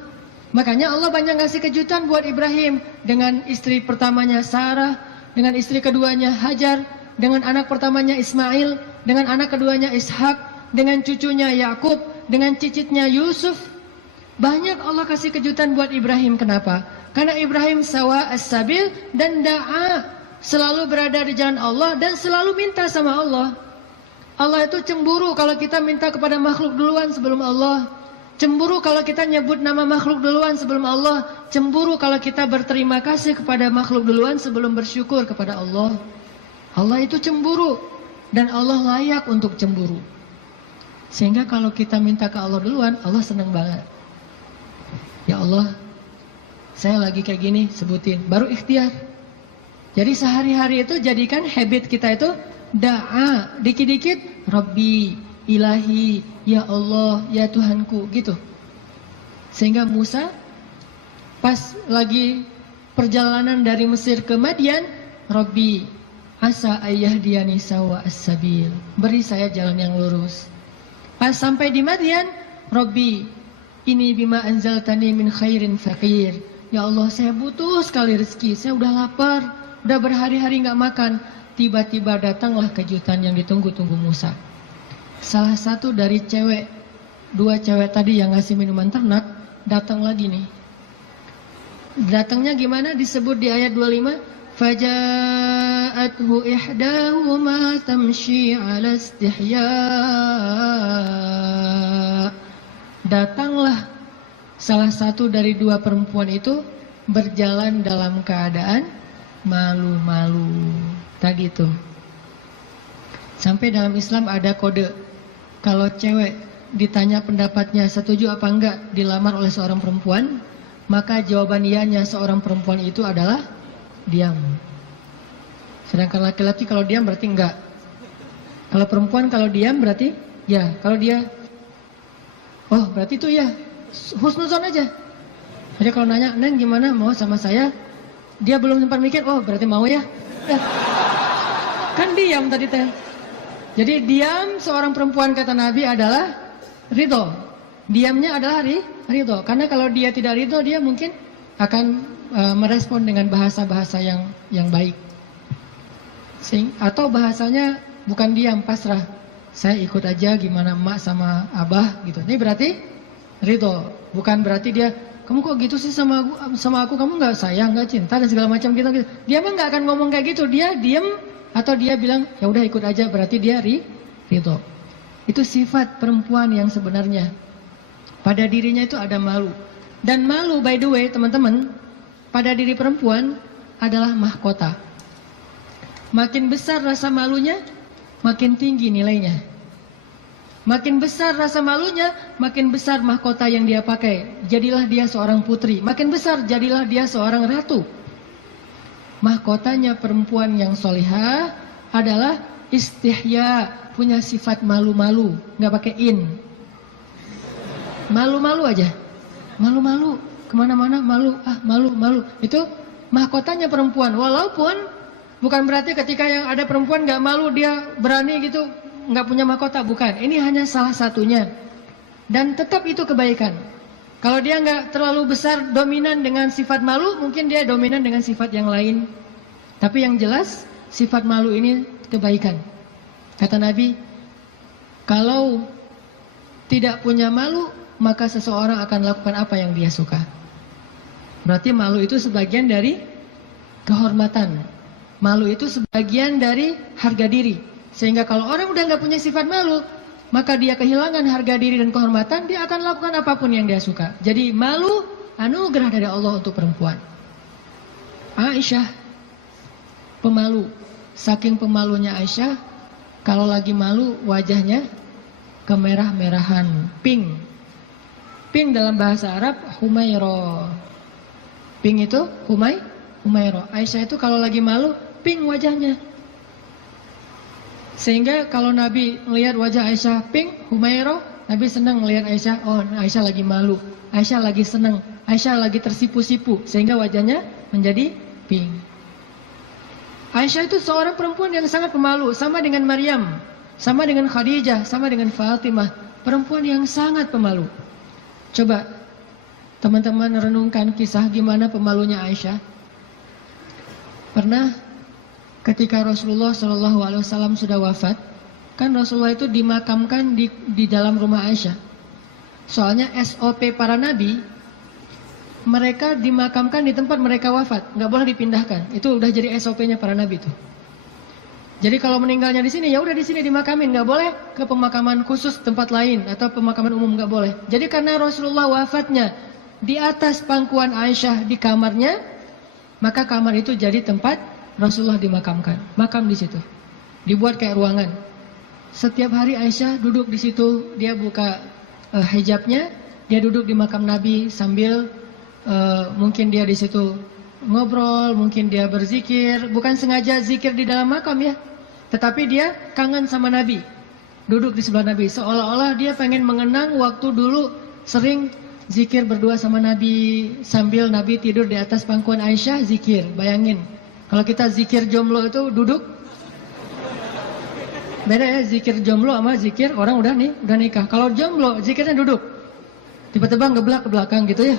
Makanya Allah banyak ngasih kejutan buat Ibrahim dengan istri pertamanya Sarah, dengan istri keduanya Hajar, dengan anak pertamanya Ismail, dengan anak keduanya Ishak, dengan cucunya Yakub, dengan cicitnya Yusuf. Banyak Allah kasih kejutan buat Ibrahim. Kenapa? Karena Ibrahim sawa as-sabil dan da'a, selalu berada di jalan Allah dan selalu minta sama Allah. Allah itu cemburu kalau kita minta kepada makhluk duluan sebelum Allah. Cemburu kalau kita nyebut nama makhluk duluan sebelum Allah. Cemburu kalau kita berterima kasih kepada makhluk duluan sebelum bersyukur kepada Allah. Allah itu cemburu. Dan Allah layak untuk cemburu. Sehingga kalau kita minta ke Allah duluan, Allah senang banget. Ya Allah, saya lagi kayak gini, sebutin. Baru ikhtiar. Jadi sehari-hari itu jadikan habit kita itu da'a. Dikit-dikit, Rabbi, Ilahi, ya Allah, ya Tuhanku, gitu. Sehingga Musa pas lagi perjalanan dari Mesir ke Madian, Rabbi, asa ayyahdiyani sawa as-sabil. Beri saya jalan yang lurus. Pas sampai di Madian, Rabbi, ini bima anzaltani min khairin faqir. Ya Allah, saya butuh sekali rezeki. Saya udah lapar, udah berhari-hari nggak makan. Tiba-tiba datanglah kejutan yang ditunggu-tunggu Musa. Salah satu dari dua cewek tadi yang ngasih minuman ternak, datang lagi nih. Datangnya gimana? Disebut di ayat 25. Faja'athu ihdahuma tamshi 'ala istihya. Datanglah salah satu dari dua perempuan itu berjalan dalam keadaan malu-malu. Tadi itu. Sampai dalam Islam ada kode. Kalau cewek ditanya pendapatnya setuju apa enggak dilamar oleh seorang perempuan, maka jawaban iyanya seorang perempuan itu adalah diam. Sedangkan laki-laki kalau diam berarti enggak. Kalau perempuan kalau diam berarti ya. Kalau dia, oh berarti itu ya, husnuzon aja. Jadi kalau nanya, Neng gimana mau sama saya? Dia belum sempat mikir, oh berarti mau ya. Kan diam tadi teh. Jadi diam seorang perempuan kata Nabi adalah ridho. Diamnya adalah ridho. Karena kalau dia tidak ridho, dia mungkin akan merespon dengan bahasa-bahasa yang baik. Atau bahasanya bukan diam, pasrah. Saya ikut aja gimana emak sama abah gitu. Ini berarti ridho. Bukan berarti dia, kamu kok gitu sih sama aku, kamu nggak sayang, nggak cinta dan segala macam gitu. Dia mah nggak akan ngomong kayak gitu. Dia diam atau dia bilang ya udah ikut aja, berarti dia ridho. Itu sifat perempuan yang sebenarnya. Pada dirinya itu ada malu. Dan malu, by the way teman-teman, pada diri perempuan adalah mahkota. Makin besar rasa malunya, makin tinggi nilainya. Makin besar rasa malunya, makin besar mahkota yang dia pakai. Jadilah dia seorang putri. Makin besar, jadilah dia seorang ratu. Mahkotanya perempuan yang solihah adalah istihya, punya sifat malu-malu, nggak pakai in. Malu-malu aja, malu-malu, kemana-mana malu, malu-malu. Itu mahkotanya perempuan. Walaupun bukan berarti ketika yang ada perempuan nggak malu dia berani gitu, nggak punya mahkota, bukan. Ini hanya salah satunya. Dan tetap itu kebaikan. Kalau dia nggak terlalu besar dominan dengan sifat malu, mungkin dia dominan dengan sifat yang lain. Tapi yang jelas sifat malu ini kebaikan. Kata Nabi, kalau tidak punya malu, maka seseorang akan lakukan apa yang dia suka. Berarti malu itu sebagian dari kehormatan. Malu itu sebagian dari harga diri. Sehingga kalau orang udah nggak punya sifat malu, maka dia kehilangan harga diri dan kehormatan, dia akan lakukan apapun yang dia suka. Jadi malu anugerah dari Allah untuk perempuan. Aisyah pemalu. Saking pemalunya Aisyah, kalau lagi malu wajahnya kemerah-merahan, pink. Pink dalam bahasa Arab humairo. Pink itu humairo. Aisyah itu kalau lagi malu pink wajahnya. Sehingga kalau Nabi melihat wajah Aisyah pink, humairo, Nabi senang melihat Aisyah, oh Aisyah lagi malu, Aisyah lagi senang, Aisyah lagi tersipu-sipu, sehingga wajahnya menjadi pink. Aisyah itu seorang perempuan yang sangat pemalu, sama dengan Maryam, sama dengan Khadijah, sama dengan Fatimah, perempuan yang sangat pemalu. Coba teman-teman renungkan kisah gimana pemalunya Aisyah. Pernah ketika Rasulullah SAW sudah wafat, kan Rasulullah itu dimakamkan di dalam rumah Aisyah. Soalnya SOP para nabi, mereka dimakamkan di tempat mereka wafat, nggak boleh dipindahkan. Itu udah jadi SOP-nya para nabi itu. Jadi kalau meninggalnya di sini, ya udah di sini dimakamin, nggak boleh ke pemakaman khusus tempat lain atau pemakaman umum, nggak boleh. Jadi karena Rasulullah wafatnya di atas pangkuan Aisyah di kamarnya, maka kamar itu jadi tempat Rasulullah dimakamkan, makam di situ, dibuat kayak ruangan. Setiap hari Aisyah duduk di situ, dia buka hijabnya, dia duduk di makam Nabi sambil mungkin dia di situ ngobrol, mungkin dia berzikir, bukan sengaja zikir di dalam makam ya, tetapi dia kangen sama Nabi, duduk di sebelah Nabi, seolah-olah dia pengen mengenang waktu dulu sering zikir berdua sama Nabi sambil Nabi tidur di atas pangkuan Aisyah zikir. Bayangin. Kalau kita zikir jomblo itu duduk, beda ya zikir jomblo sama zikir orang udah nikah. Kalau jomblo zikirnya duduk, tiba-tiba ngeblak ke belakang gitu ya.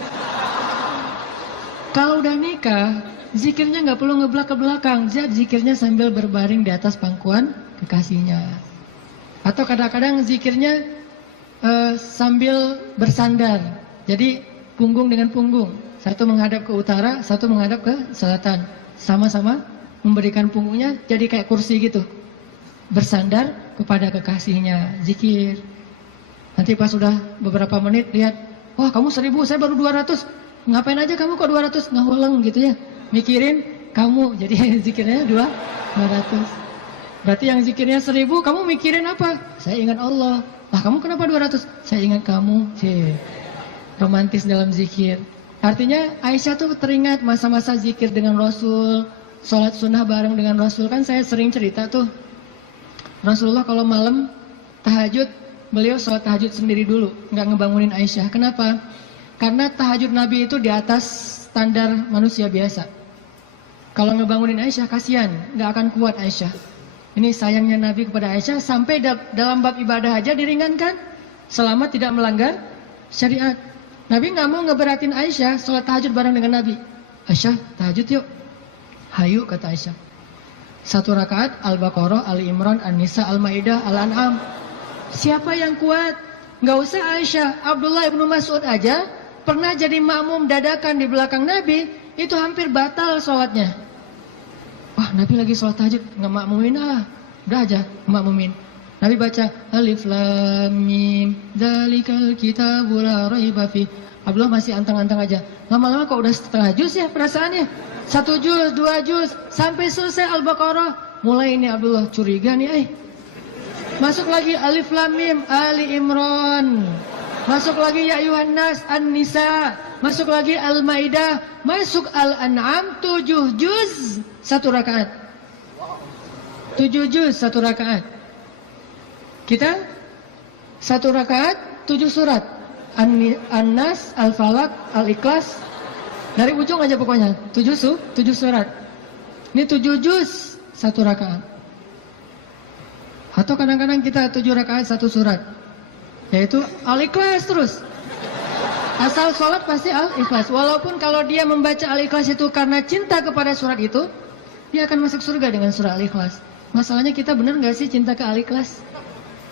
Kalau udah nikah, zikirnya nggak perlu ngeblak ke belakang, zikirnya sambil berbaring di atas pangkuan kekasihnya. Atau kadang-kadang zikirnya sambil bersandar, jadi punggung dengan punggung, satu menghadap ke utara, satu menghadap ke selatan. Sama-sama memberikan punggungnya jadi kayak kursi gitu, bersandar kepada kekasihnya, zikir. Nanti pas sudah beberapa menit lihat, wah kamu 1000, saya baru 200, ngapain aja kamu kok 200, ngahuleng gitu ya, mikirin kamu, jadi zikirnya 200. Berarti yang zikirnya 1000, kamu mikirin apa? Saya ingat Allah. Lah kamu kenapa 200? Saya ingat kamu. Romantis dalam zikir. Artinya Aisyah tuh teringat masa-masa zikir dengan Rasul, sholat sunnah bareng dengan Rasul. Kan saya sering cerita tuh, Rasulullah kalau malam tahajud, beliau sholat tahajud sendiri dulu, nggak ngebangunin Aisyah. Kenapa? Karena tahajud Nabi itu di atas standar manusia biasa. Kalau ngebangunin Aisyah kasihan, nggak akan kuat Aisyah. Ini sayangnya Nabi kepada Aisyah, sampai dalam bab ibadah aja diringankan selama tidak melanggar syariat. Nabi nggak mau ngeberatin Aisyah sholat tahajud bareng dengan Nabi. Aisyah, tahajud yuk. Hayu, kata Aisyah. 1 rakaat Al-Baqarah, Ali Imran, An-Nisa, Al-Maidah, Al-An'am. Siapa yang kuat? Nggak usah Aisyah, Abdullah ibnu Mas'ud aja pernah jadi makmum dadakan di belakang Nabi, itu hampir batal sholatnya. Wah, Nabi lagi sholat tahajud, nggak makmumin udah aja makmumin. Nabi baca Alif Lam Mim Dzalikal Kitabul La Raiba Fi. Abdullah masih antang-antang aja. Lama-lama kok udah setengah juz ya perasaannya. 1 juz, 2 juz, sampai selesai Al-Baqarah. Mulai ini Abdullah curiga nih, masuk lagi Alif Lam Mim Ali Imran. Masuk lagi Ya Ayuhan Nas An-Nisa. Masuk lagi Al-Maidah. Masuk Al-An'am 7 juz 1 rakaat. 7 juz 1 rakaat. Kita 1 rakaat 7 surat. An-Nas, Al-Falaq, Al-Ikhlas. Dari ujung aja pokoknya 7 surat. Ini 7 juz 1 rakaat. Atau kadang-kadang kita 7 rakaat 1 surat, yaitu Al-Ikhlas terus. Asal sholat pasti Al-Ikhlas. Walaupun kalau dia membaca Al-Ikhlas itu karena cinta kepada surat itu, dia akan masuk surga dengan surah Al-Ikhlas. Masalahnya kita benar nggak sih cinta ke Al-Ikhlas?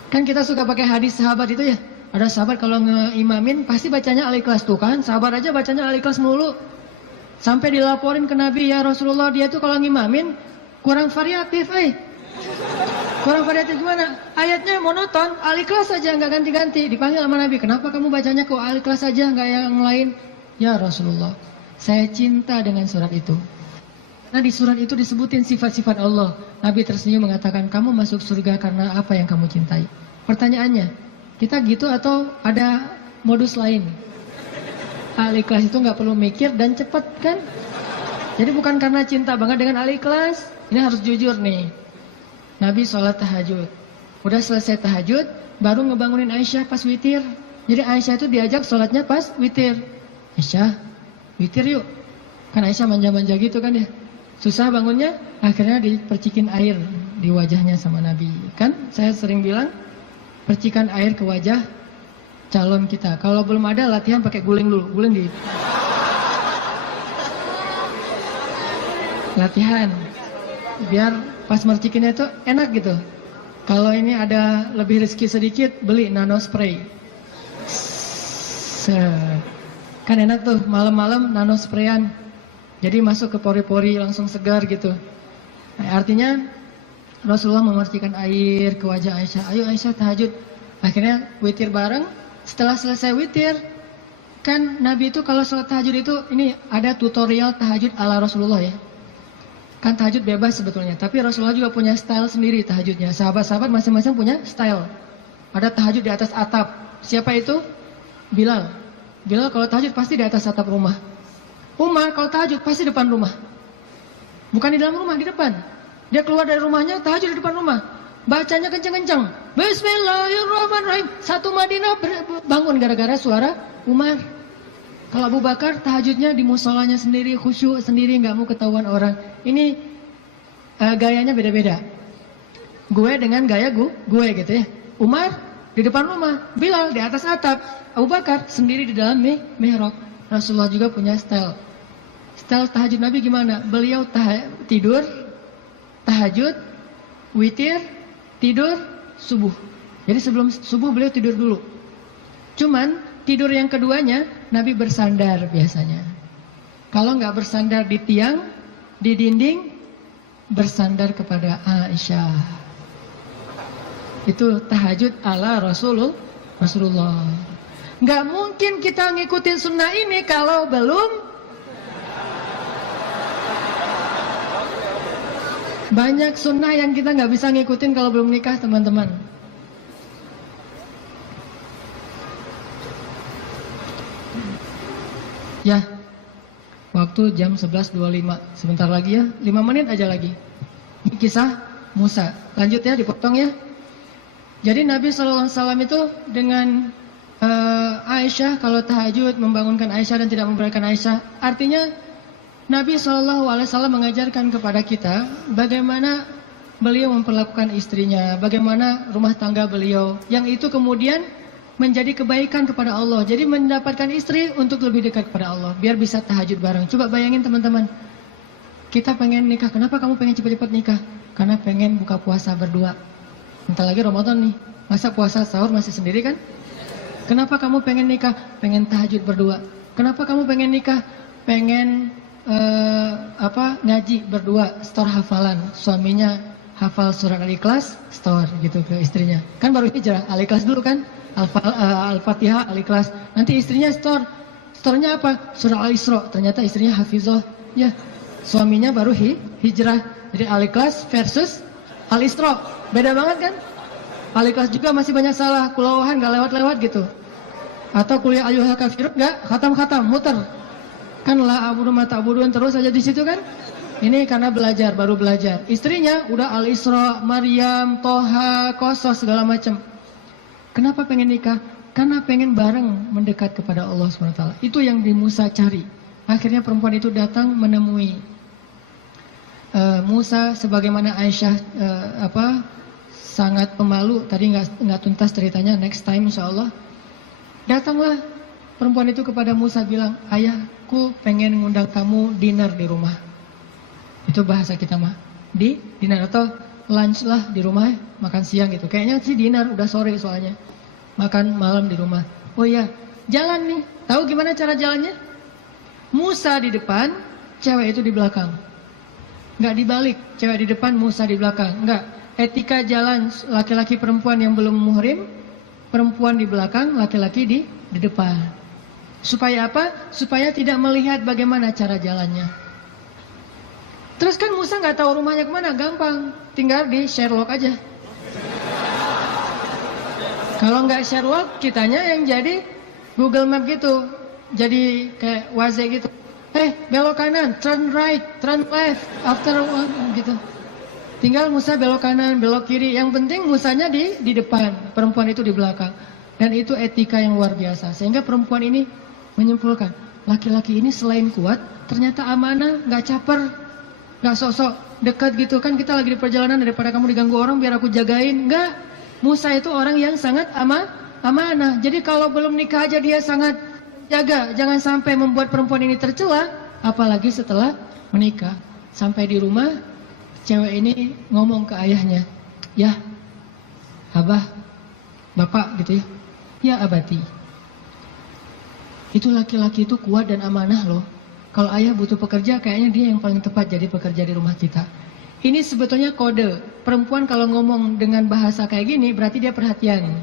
Kan kita suka pakai hadis sahabat itu ya. Ada sahabat kalau ngeimamin pasti bacanya Al-Ikhlas tuh kan. Sahabat aja bacanya Al-Ikhlas mulu. Sampai dilaporin ke Nabi, ya Rasulullah, dia tuh kalau ngimamin kurang variatif, Kurang variatif gimana? Ayatnya monoton, Al-Ikhlas saja nggak ganti-ganti. Dipanggil sama Nabi, kenapa kamu bacanya kok Al-Ikhlas saja nggak yang lain? Ya Rasulullah, saya cinta dengan surat itu. Nah di surat itu disebutin sifat-sifat Allah. Nabi tersenyum mengatakan, kamu masuk surga karena apa yang kamu cintai. Pertanyaannya, kita gitu atau ada modus lain? Al-Ikhlas itu nggak perlu mikir dan cepat kan? Jadi bukan karena cinta banget dengan Al-Ikhlas. Ini harus jujur nih. Nabi sholat tahajud. Udah selesai tahajud, baru ngebangunin Aisyah pas witir. Jadi Aisyah itu diajak sholatnya pas witir. Aisyah, witir yuk. Kan Aisyah manja-manja gitu kan ya. Susah bangunnya, akhirnya dipercikin air di wajahnya sama Nabi. Kan saya sering bilang, percikan air ke wajah calon kita. Kalau belum ada, latihan pakai guling dulu. Guling di latihan. Biar pas mercikinnya itu enak gitu. Kalau ini ada lebih rezeki sedikit, beli nano spray. Kan enak tuh, malam-malam nano sprayan. Jadi masuk ke pori-pori langsung segar gitu. Nah, artinya Rasulullah memercikan air ke wajah Aisyah. Ayo Aisyah tahajud. Akhirnya witir bareng. Setelah selesai witir, kan Nabi itu kalau sholat tahajud itu, ini ada tutorial tahajud ala Rasulullah ya. Kan tahajud bebas sebetulnya, tapi Rasulullah juga punya style sendiri tahajudnya. Sahabat-sahabat masing-masing punya style. Ada tahajud di atas atap. Siapa itu? Bilal. Bilal kalau tahajud pasti di atas atap rumah. Umar kalau tahajud pasti depan rumah. Bukan di dalam rumah, di depan. Dia keluar dari rumahnya, tahajud di depan rumah. Bacanya kenceng-kenceng. Bismillahirrahmanirrahim. Satu Madinah bangun gara-gara suara Umar. Kalau Abu Bakar tahajudnya di musolanya sendiri, khusyuk sendiri, nggak mau ketahuan orang. Ini gayanya beda-beda. Gue dengan gaya gue gitu ya. Umar di depan rumah, Bilal di atas atap, Abu Bakar sendiri di dalam mihrab. Rasulullah juga punya style. Style tahajud Nabi gimana? Beliau tidur, tahajud, witir, tidur, subuh. Jadi sebelum subuh beliau tidur dulu. Cuman tidur yang keduanya Nabi bersandar biasanya. Kalau nggak bersandar di tiang, di dinding, bersandar kepada Aisyah. Itu tahajud ala Rasulullah. Nggak mungkin kita ngikutin sunnah ini kalau belum banyak sunnah yang kita nggak bisa ngikutin kalau belum nikah, teman-teman. Ya, waktu jam 11.25. Sebentar lagi ya, 5 menit aja lagi. Kisah Musa. Lanjut ya, dipotong ya. Jadi Nabi SAW itu dengan Aisyah, kalau tahajud membangunkan Aisyah dan tidak membangunkan Aisyah, artinya Nabi SAW mengajarkan kepada kita bagaimana beliau memperlakukan istrinya, bagaimana rumah tangga beliau, yang itu kemudian menjadi kebaikan kepada Allah. Jadi mendapatkan istri untuk lebih dekat kepada Allah, biar bisa tahajud bareng. Coba bayangin teman-teman, kita pengen nikah, kenapa kamu pengen cepat-cepat nikah? Karena pengen buka puasa berdua. Bentar lagi Ramadan nih, masa puasa sahur masih sendiri kan? Kenapa kamu pengen nikah? Pengen tahajud berdua. Kenapa kamu pengen nikah? Pengen ngaji berdua, store hafalan. Suaminya hafal surat Al-Ikhlas, store gitu ke istrinya. Kan baru hijrah, Al-Ikhlas dulu kan? Al-Fatihah, Al-Ikhlas. Nanti istrinya store. Store-nya apa? Surah Al-Isra. Ternyata istrinya hafizah. Ya, suaminya baru hijrah. Jadi Al-Ikhlas versus Al-Isra. Beda banget kan? Al-Ikhlas juga masih banyak salah, kulawahan gak lewat-lewat gitu. Atau kuliah ayyuhal kafirun gak khatam-khatam, muter. Kan la abudu ma ta'budun terus aja di situ kan? Ini karena belajar, baru belajar. Istrinya udah Al-Isra, Maryam, Toha, Qasas segala macam. Kenapa pengen nikah? Karena pengen bareng mendekat kepada Allah SWT. Itu yang di Musa cari. Akhirnya perempuan itu datang menemui Musa, sebagaimana Aisyah sangat pemalu. Tadi nggak tuntas ceritanya, next time insya Allah. Datanglah perempuan itu kepada Musa bilang, ayahku pengen ngundang kamu dinner di rumah. Itu bahasa kita mah, di dinner atau lunch lah di rumah, makan siang gitu. Kayaknya sih dinner, udah sore soalnya. Makan malam di rumah. Oh iya, jalan nih. Tahu gimana cara jalannya? Musa di depan, cewek itu di belakang. Nggak dibalik, cewek di depan, Musa di belakang. Nggak. Etika jalan laki-laki perempuan yang belum muhrim, perempuan di belakang, laki-laki di depan. Supaya apa? Supaya tidak melihat bagaimana cara jalannya. Terus kan Musa nggak tahu rumahnya kemana, gampang, tinggal di Sherlock aja. Kalau nggak Sherlock, kitanya yang jadi Google Map gitu, jadi kayak Waze gitu. Belok kanan, turn right, turn left, after one gitu. Tinggal Musa belok kanan, belok kiri. Yang penting Musanya di depan, perempuan itu di belakang. Dan itu etika yang luar biasa. Sehingga perempuan ini menyimpulkan, laki-laki ini selain kuat, ternyata amanah, nggak caper, nggak sok-sok dekat gitu. Kan kita lagi di perjalanan, daripada kamu diganggu orang biar aku jagain. Nggak. Musa itu orang yang sangat amanah. Jadi kalau belum nikah aja dia sangat jaga, jangan sampai membuat perempuan ini tercela, apalagi setelah menikah. Sampai di rumah, cewek ini ngomong ke ayahnya, ya abah, bapak gitu ya, ya abati. Itu laki-laki itu kuat dan amanah loh. Kalau ayah butuh pekerja, kayaknya dia yang paling tepat jadi pekerja di rumah kita. Ini sebetulnya kode. Perempuan kalau ngomong dengan bahasa kayak gini, berarti dia perhatian.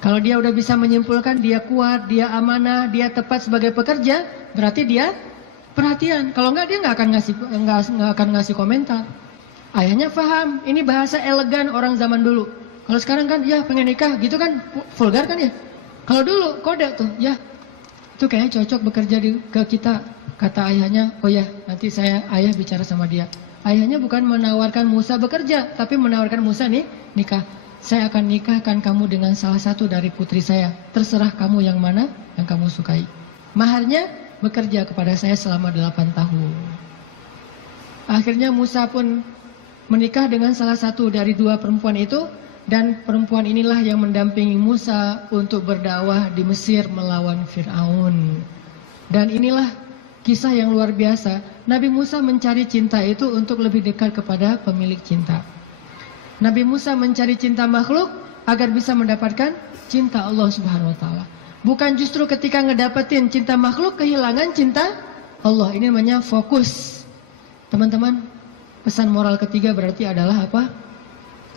Kalau dia udah bisa menyimpulkan dia kuat, dia amanah, dia tepat sebagai pekerja, berarti dia perhatian. Kalau enggak, dia nggak akan ngasih komentar. Ayahnya paham, ini bahasa elegan orang zaman dulu. Kalau sekarang kan, ya pengen nikah gitu kan, vulgar kan ya. Kalau dulu kode tuh, ya itu kayaknya cocok bekerja ke kita. Kata ayahnya, oh ya nanti ayah bicara sama dia. Ayahnya bukan menawarkan Musa bekerja, tapi menawarkan Musa nih nikah. Saya akan nikahkan kamu dengan salah satu dari putri saya. Terserah kamu yang mana yang kamu sukai. Maharnya bekerja kepada saya selama 8 tahun. Akhirnya Musa pun menikah dengan salah satu dari 2 perempuan itu. Dan perempuan inilah yang mendampingi Musa untuk berdakwah di Mesir melawan Fir'aun. Dan inilah kisah yang luar biasa. Nabi Musa mencari cinta itu untuk lebih dekat kepada pemilik cinta. Nabi Musa mencari cinta makhluk agar bisa mendapatkan cinta Allah Subhanahu wa taala. Bukan justru ketika ngedapetin cinta makhluk kehilangan cinta Allah. Ini namanya fokus. Teman-teman, pesan moral ketiga berarti adalah apa?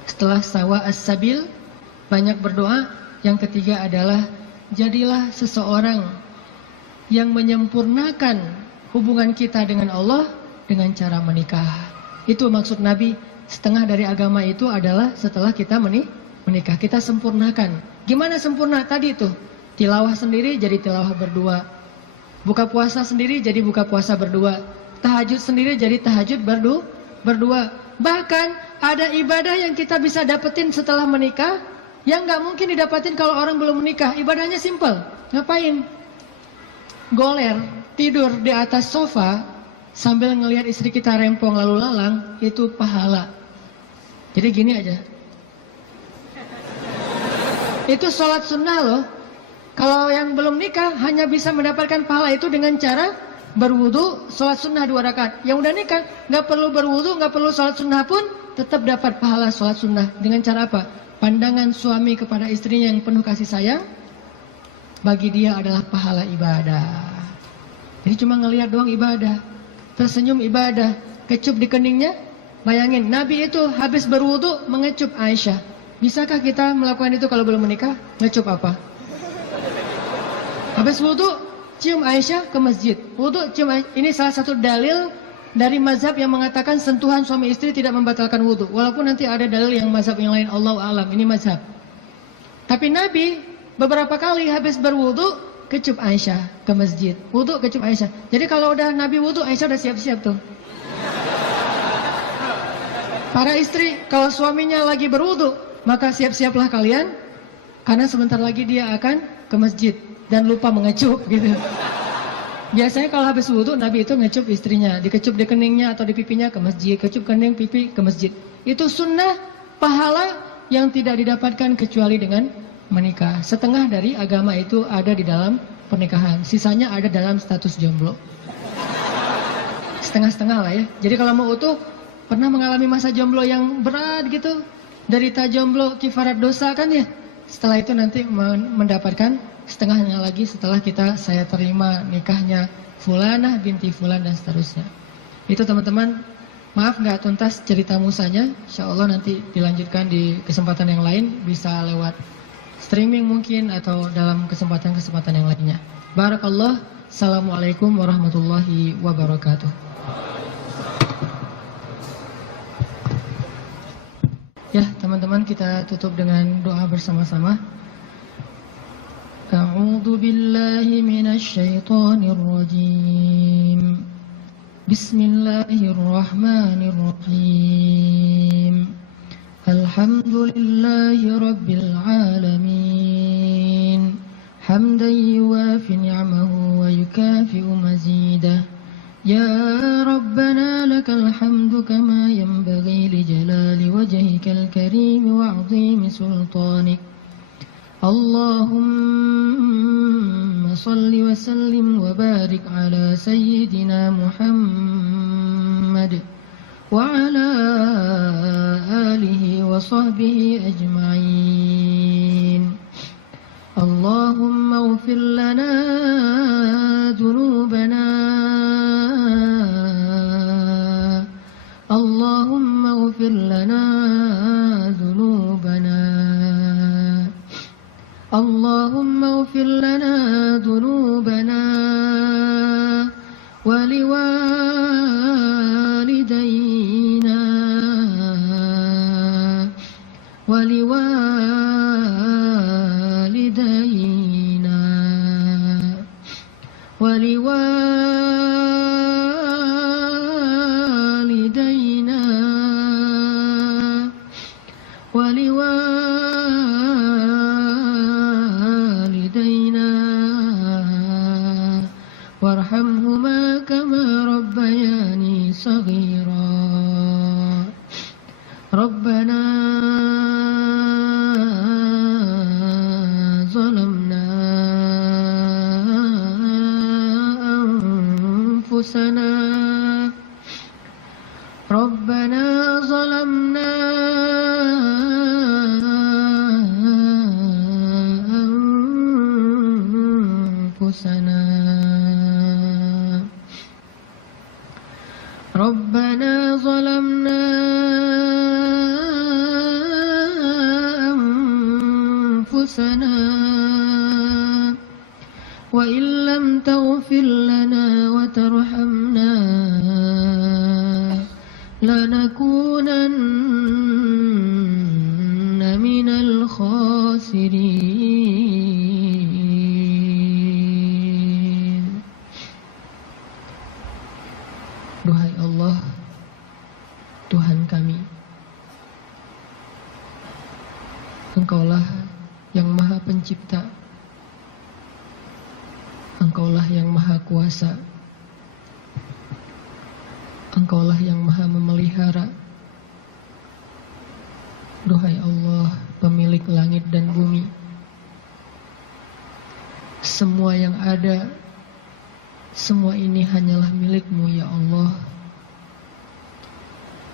Setelah sawa as-sabil, banyak berdoa. Yang ketiga adalah jadilah seseorang yang menyempurnakan hubungan kita dengan Allah dengan cara menikah. Itu maksud Nabi. Setengah dari agama itu adalah setelah kita menikah, kita sempurnakan. Gimana sempurna? Tadi tuh, tilawah sendiri jadi tilawah berdua. Buka puasa sendiri jadi buka puasa berdua. Tahajud sendiri jadi tahajud berdua. Bahkan ada ibadah yang kita bisa dapetin setelah menikah yang nggak mungkin didapetin kalau orang belum menikah. Ibadahnya simple. Ngapain? Goler, tidur di atas sofa sambil ngelihat istri kita rempong lalu lalang, itu pahala. Jadi gini aja. Itu sholat sunnah loh. Kalau yang belum nikah hanya bisa mendapatkan pahala itu dengan cara berwudu, sholat sunnah 2 rakaat. Yang udah nikah nggak perlu berwudu, nggak perlu sholat sunnah pun tetap dapat pahala sholat sunnah. Dengan cara apa? Pandangan suami kepada istrinya yang penuh kasih sayang, bagi dia adalah pahala ibadah. Jadi cuma ngelihat doang ibadah, tersenyum ibadah, kecup di keningnya. Bayangin, Nabi itu habis berwudu mengecup Aisyah. Bisakah kita melakukan itu kalau belum menikah? Ngecup apa? Habis wudu, cium Aisyah ke masjid. Wudu, cium Aisyah. Ini salah satu dalil dari mazhab yang mengatakan sentuhan suami istri tidak membatalkan wudu. Walaupun nanti ada dalil yang mazhab yang lain, Allahu a'lam. Ini mazhab. Tapi Nabi beberapa kali habis berwudu, kecup Aisyah ke masjid. Wudu, kecup Aisyah. Jadi kalau udah Nabi wudu, Aisyah udah siap-siap tuh. Para istri, kalau suaminya lagi berwudu, maka siap-siaplah kalian, karena sebentar lagi dia akan ke masjid dan lupa mengecup gitu. Biasanya kalau habis wudu Nabi itu ngecup istrinya, dikecup di keningnya atau di pipinya ke masjid, kecup kening pipi ke masjid. Itu sunnah pahala yang tidak didapatkan kecuali dengan menikah. Setengah dari agama itu ada di dalam pernikahan, sisanya ada dalam status jomblo. Setengah-setengah lah ya. Jadi kalau mau utuh, pernah mengalami masa jomblo yang berat gitu, derita jomblo kifarat dosa kan ya. Setelah itu nanti mendapatkan setengahnya lagi setelah saya terima nikahnya Fulanah binti Fulan dan seterusnya. Itu teman-teman, maaf nggak tuntas cerita musanya. Insya Allah nanti dilanjutkan di kesempatan yang lain, bisa lewat streaming mungkin atau dalam kesempatan-kesempatan yang lainnya. Barakallah. Assalamualaikum warahmatullahi wabarakatuh. Ya teman-teman, kita tutup dengan doa bersama-sama. A'udzu billahi minasy syaithanir rajim. Bismillahirrahmanirrahim. Alhamdulillahi rabbil alamin. Hamdan yuwafi ni'amahu wa yukafi'u mazidah. Ya Rabbana lakal hamdu kama yanbaghi li jalali wajhikal karim wa 'azimi sultanik. Allahumma salli wa sallim wa barik ala sayyidina Muhammad wa ala alihi wa sahbihi ajma'in. Allahumma ighfir lana dhunubana. Allahumma ighfir lana dhunubana. Allahumma ighfir lana dhunubana wa liwalidayna wa liwalidayna wa liwalidayna wa liwalidayna warhamhuma kama rabbayani saghira. Rabbana zalamna anfusana. Rabbana zalamna anfusana. Rabbana zalamna anfusana wa illam taghfir lana wa tarhamna lanakunanna minal khasirin. Duhai Allah, Tuhan kami, Engkaulah yang Maha Pencipta, Engkaulah yang Maha Kuasa, Engkaulah yang Maha Memelihara, semua yang ada, semua ini hanyalah milik-Mu ya Allah.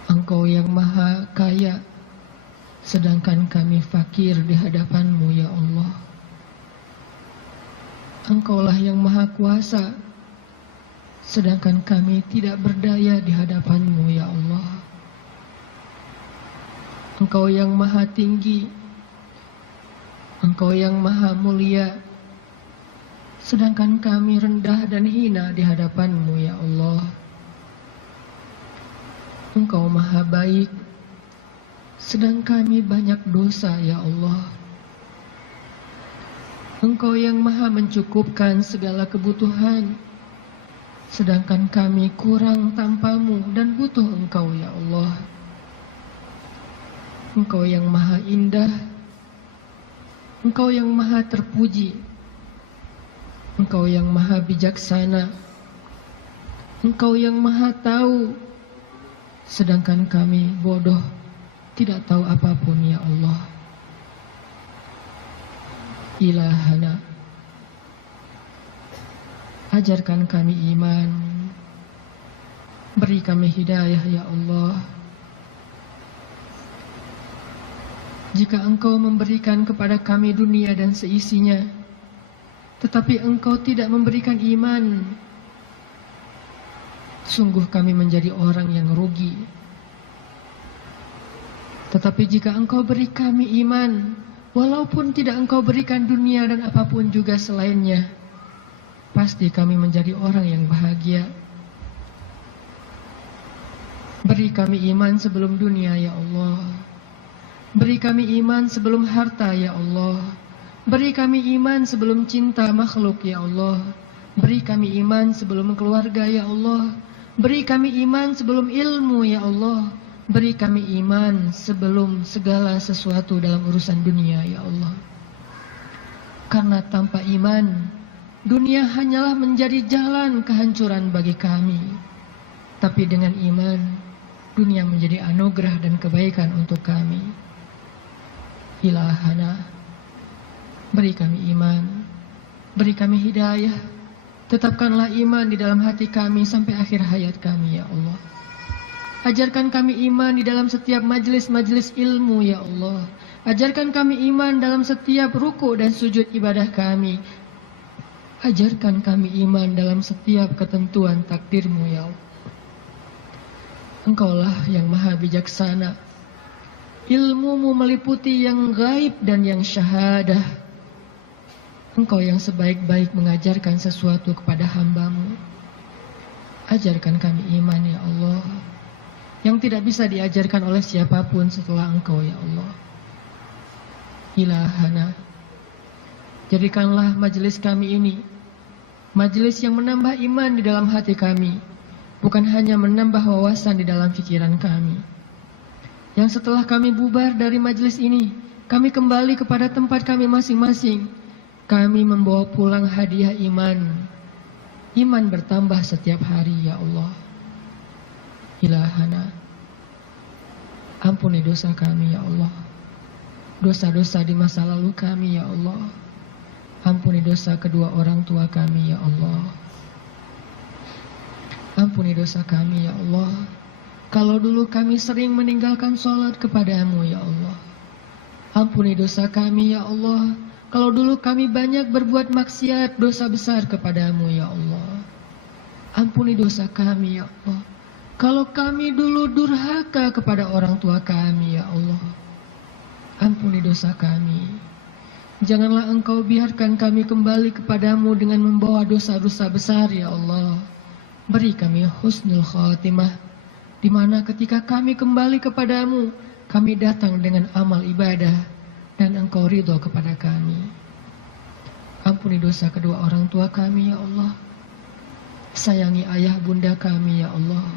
Engkau yang maha kaya, sedangkan kami fakir di hadapan-Mu ya Allah. Engkaulah yang maha kuasa, sedangkan kami tidak berdaya di hadapan-Mu ya Allah. Engkau yang maha tinggi, Engkau yang maha mulia, sedangkan kami rendah dan hina di hadapan-Mu ya Allah. Engkau maha baik, sedang kami banyak dosa ya Allah. Engkau yang maha mencukupkan segala kebutuhan, sedangkan kami kurang tanpa-Mu dan butuh Engkau ya Allah. Engkau yang maha indah, Engkau yang maha terpuji, Engkau yang maha bijaksana, Engkau yang maha tahu, sedangkan kami bodoh, tidak tahu apapun ya Allah. Ilahana, ajarkan kami iman, beri kami hidayah ya Allah. Jika Engkau memberikan kepada kami dunia dan seisinya, tetapi Engkau tidak memberikan iman, sungguh kami menjadi orang yang rugi. Tetapi jika Engkau beri kami iman, walaupun tidak Engkau berikan dunia dan apapun juga selainnya, pasti kami menjadi orang yang bahagia. Beri kami iman sebelum dunia ya Allah. Beri kami iman sebelum harta ya Allah. Beri kami iman sebelum cinta makhluk ya Allah. Beri kami iman sebelum keluarga ya Allah. Beri kami iman sebelum ilmu ya Allah. Beri kami iman sebelum segala sesuatu dalam urusan dunia ya Allah. Karena tanpa iman, dunia hanyalah menjadi jalan kehancuran bagi kami. Tapi dengan iman, dunia menjadi anugerah dan kebaikan untuk kami. Ilahana, beri kami iman, beri kami hidayah. Tetapkanlah iman di dalam hati kami sampai akhir hayat kami ya Allah. Ajarkan kami iman di dalam setiap majelis-majelis ilmu ya Allah. Ajarkan kami iman dalam setiap ruku dan sujud ibadah kami. Ajarkan kami iman dalam setiap ketentuan takdir-Mu ya Allah. Engkaulah yang maha bijaksana. Ilmu-Mu meliputi yang gaib dan yang syahadah. Engkau yang sebaik-baik mengajarkan sesuatu kepada hamba-Mu. Ajarkan kami iman ya Allah, yang tidak bisa diajarkan oleh siapapun setelah Engkau ya Allah. Ilahana, jadikanlah majelis kami ini majelis yang menambah iman di dalam hati kami, bukan hanya menambah wawasan di dalam pikiran kami. Yang setelah kami bubar dari majelis ini, kami kembali kepada tempat kami masing-masing. Kami membawa pulang hadiah iman. Iman bertambah setiap hari ya Allah. Ilahana, ampuni dosa kami ya Allah. Dosa-dosa di masa lalu kami ya Allah. Ampuni dosa kedua orang tua kami ya Allah. Ampuni dosa kami ya Allah. Kalau dulu kami sering meninggalkan sholat kepada-Mu ya Allah. Ampuni dosa kami ya Allah. Kalau dulu kami banyak berbuat maksiat, dosa besar kepada-Mu ya Allah. Ampuni dosa kami ya Allah. Kalau kami dulu durhaka kepada orang tua kami ya Allah. Ampuni dosa kami. Janganlah Engkau biarkan kami kembali kepada-Mu dengan membawa dosa-dosa besar ya Allah. Beri kami husnul khatimah, di mana ketika kami kembali kepada-Mu, kami datang dengan amal ibadah dan Engkau ridho kepada kami. Ampuni dosa kedua orang tua kami ya Allah. Sayangi ayah bunda kami ya Allah.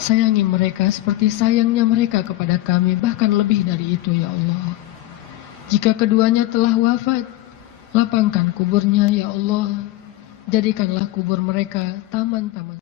Sayangi mereka seperti sayangnya mereka kepada kami, bahkan lebih dari itu ya Allah. Jika keduanya telah wafat, lapangkan kuburnya ya Allah. Jadikanlah kubur mereka taman-taman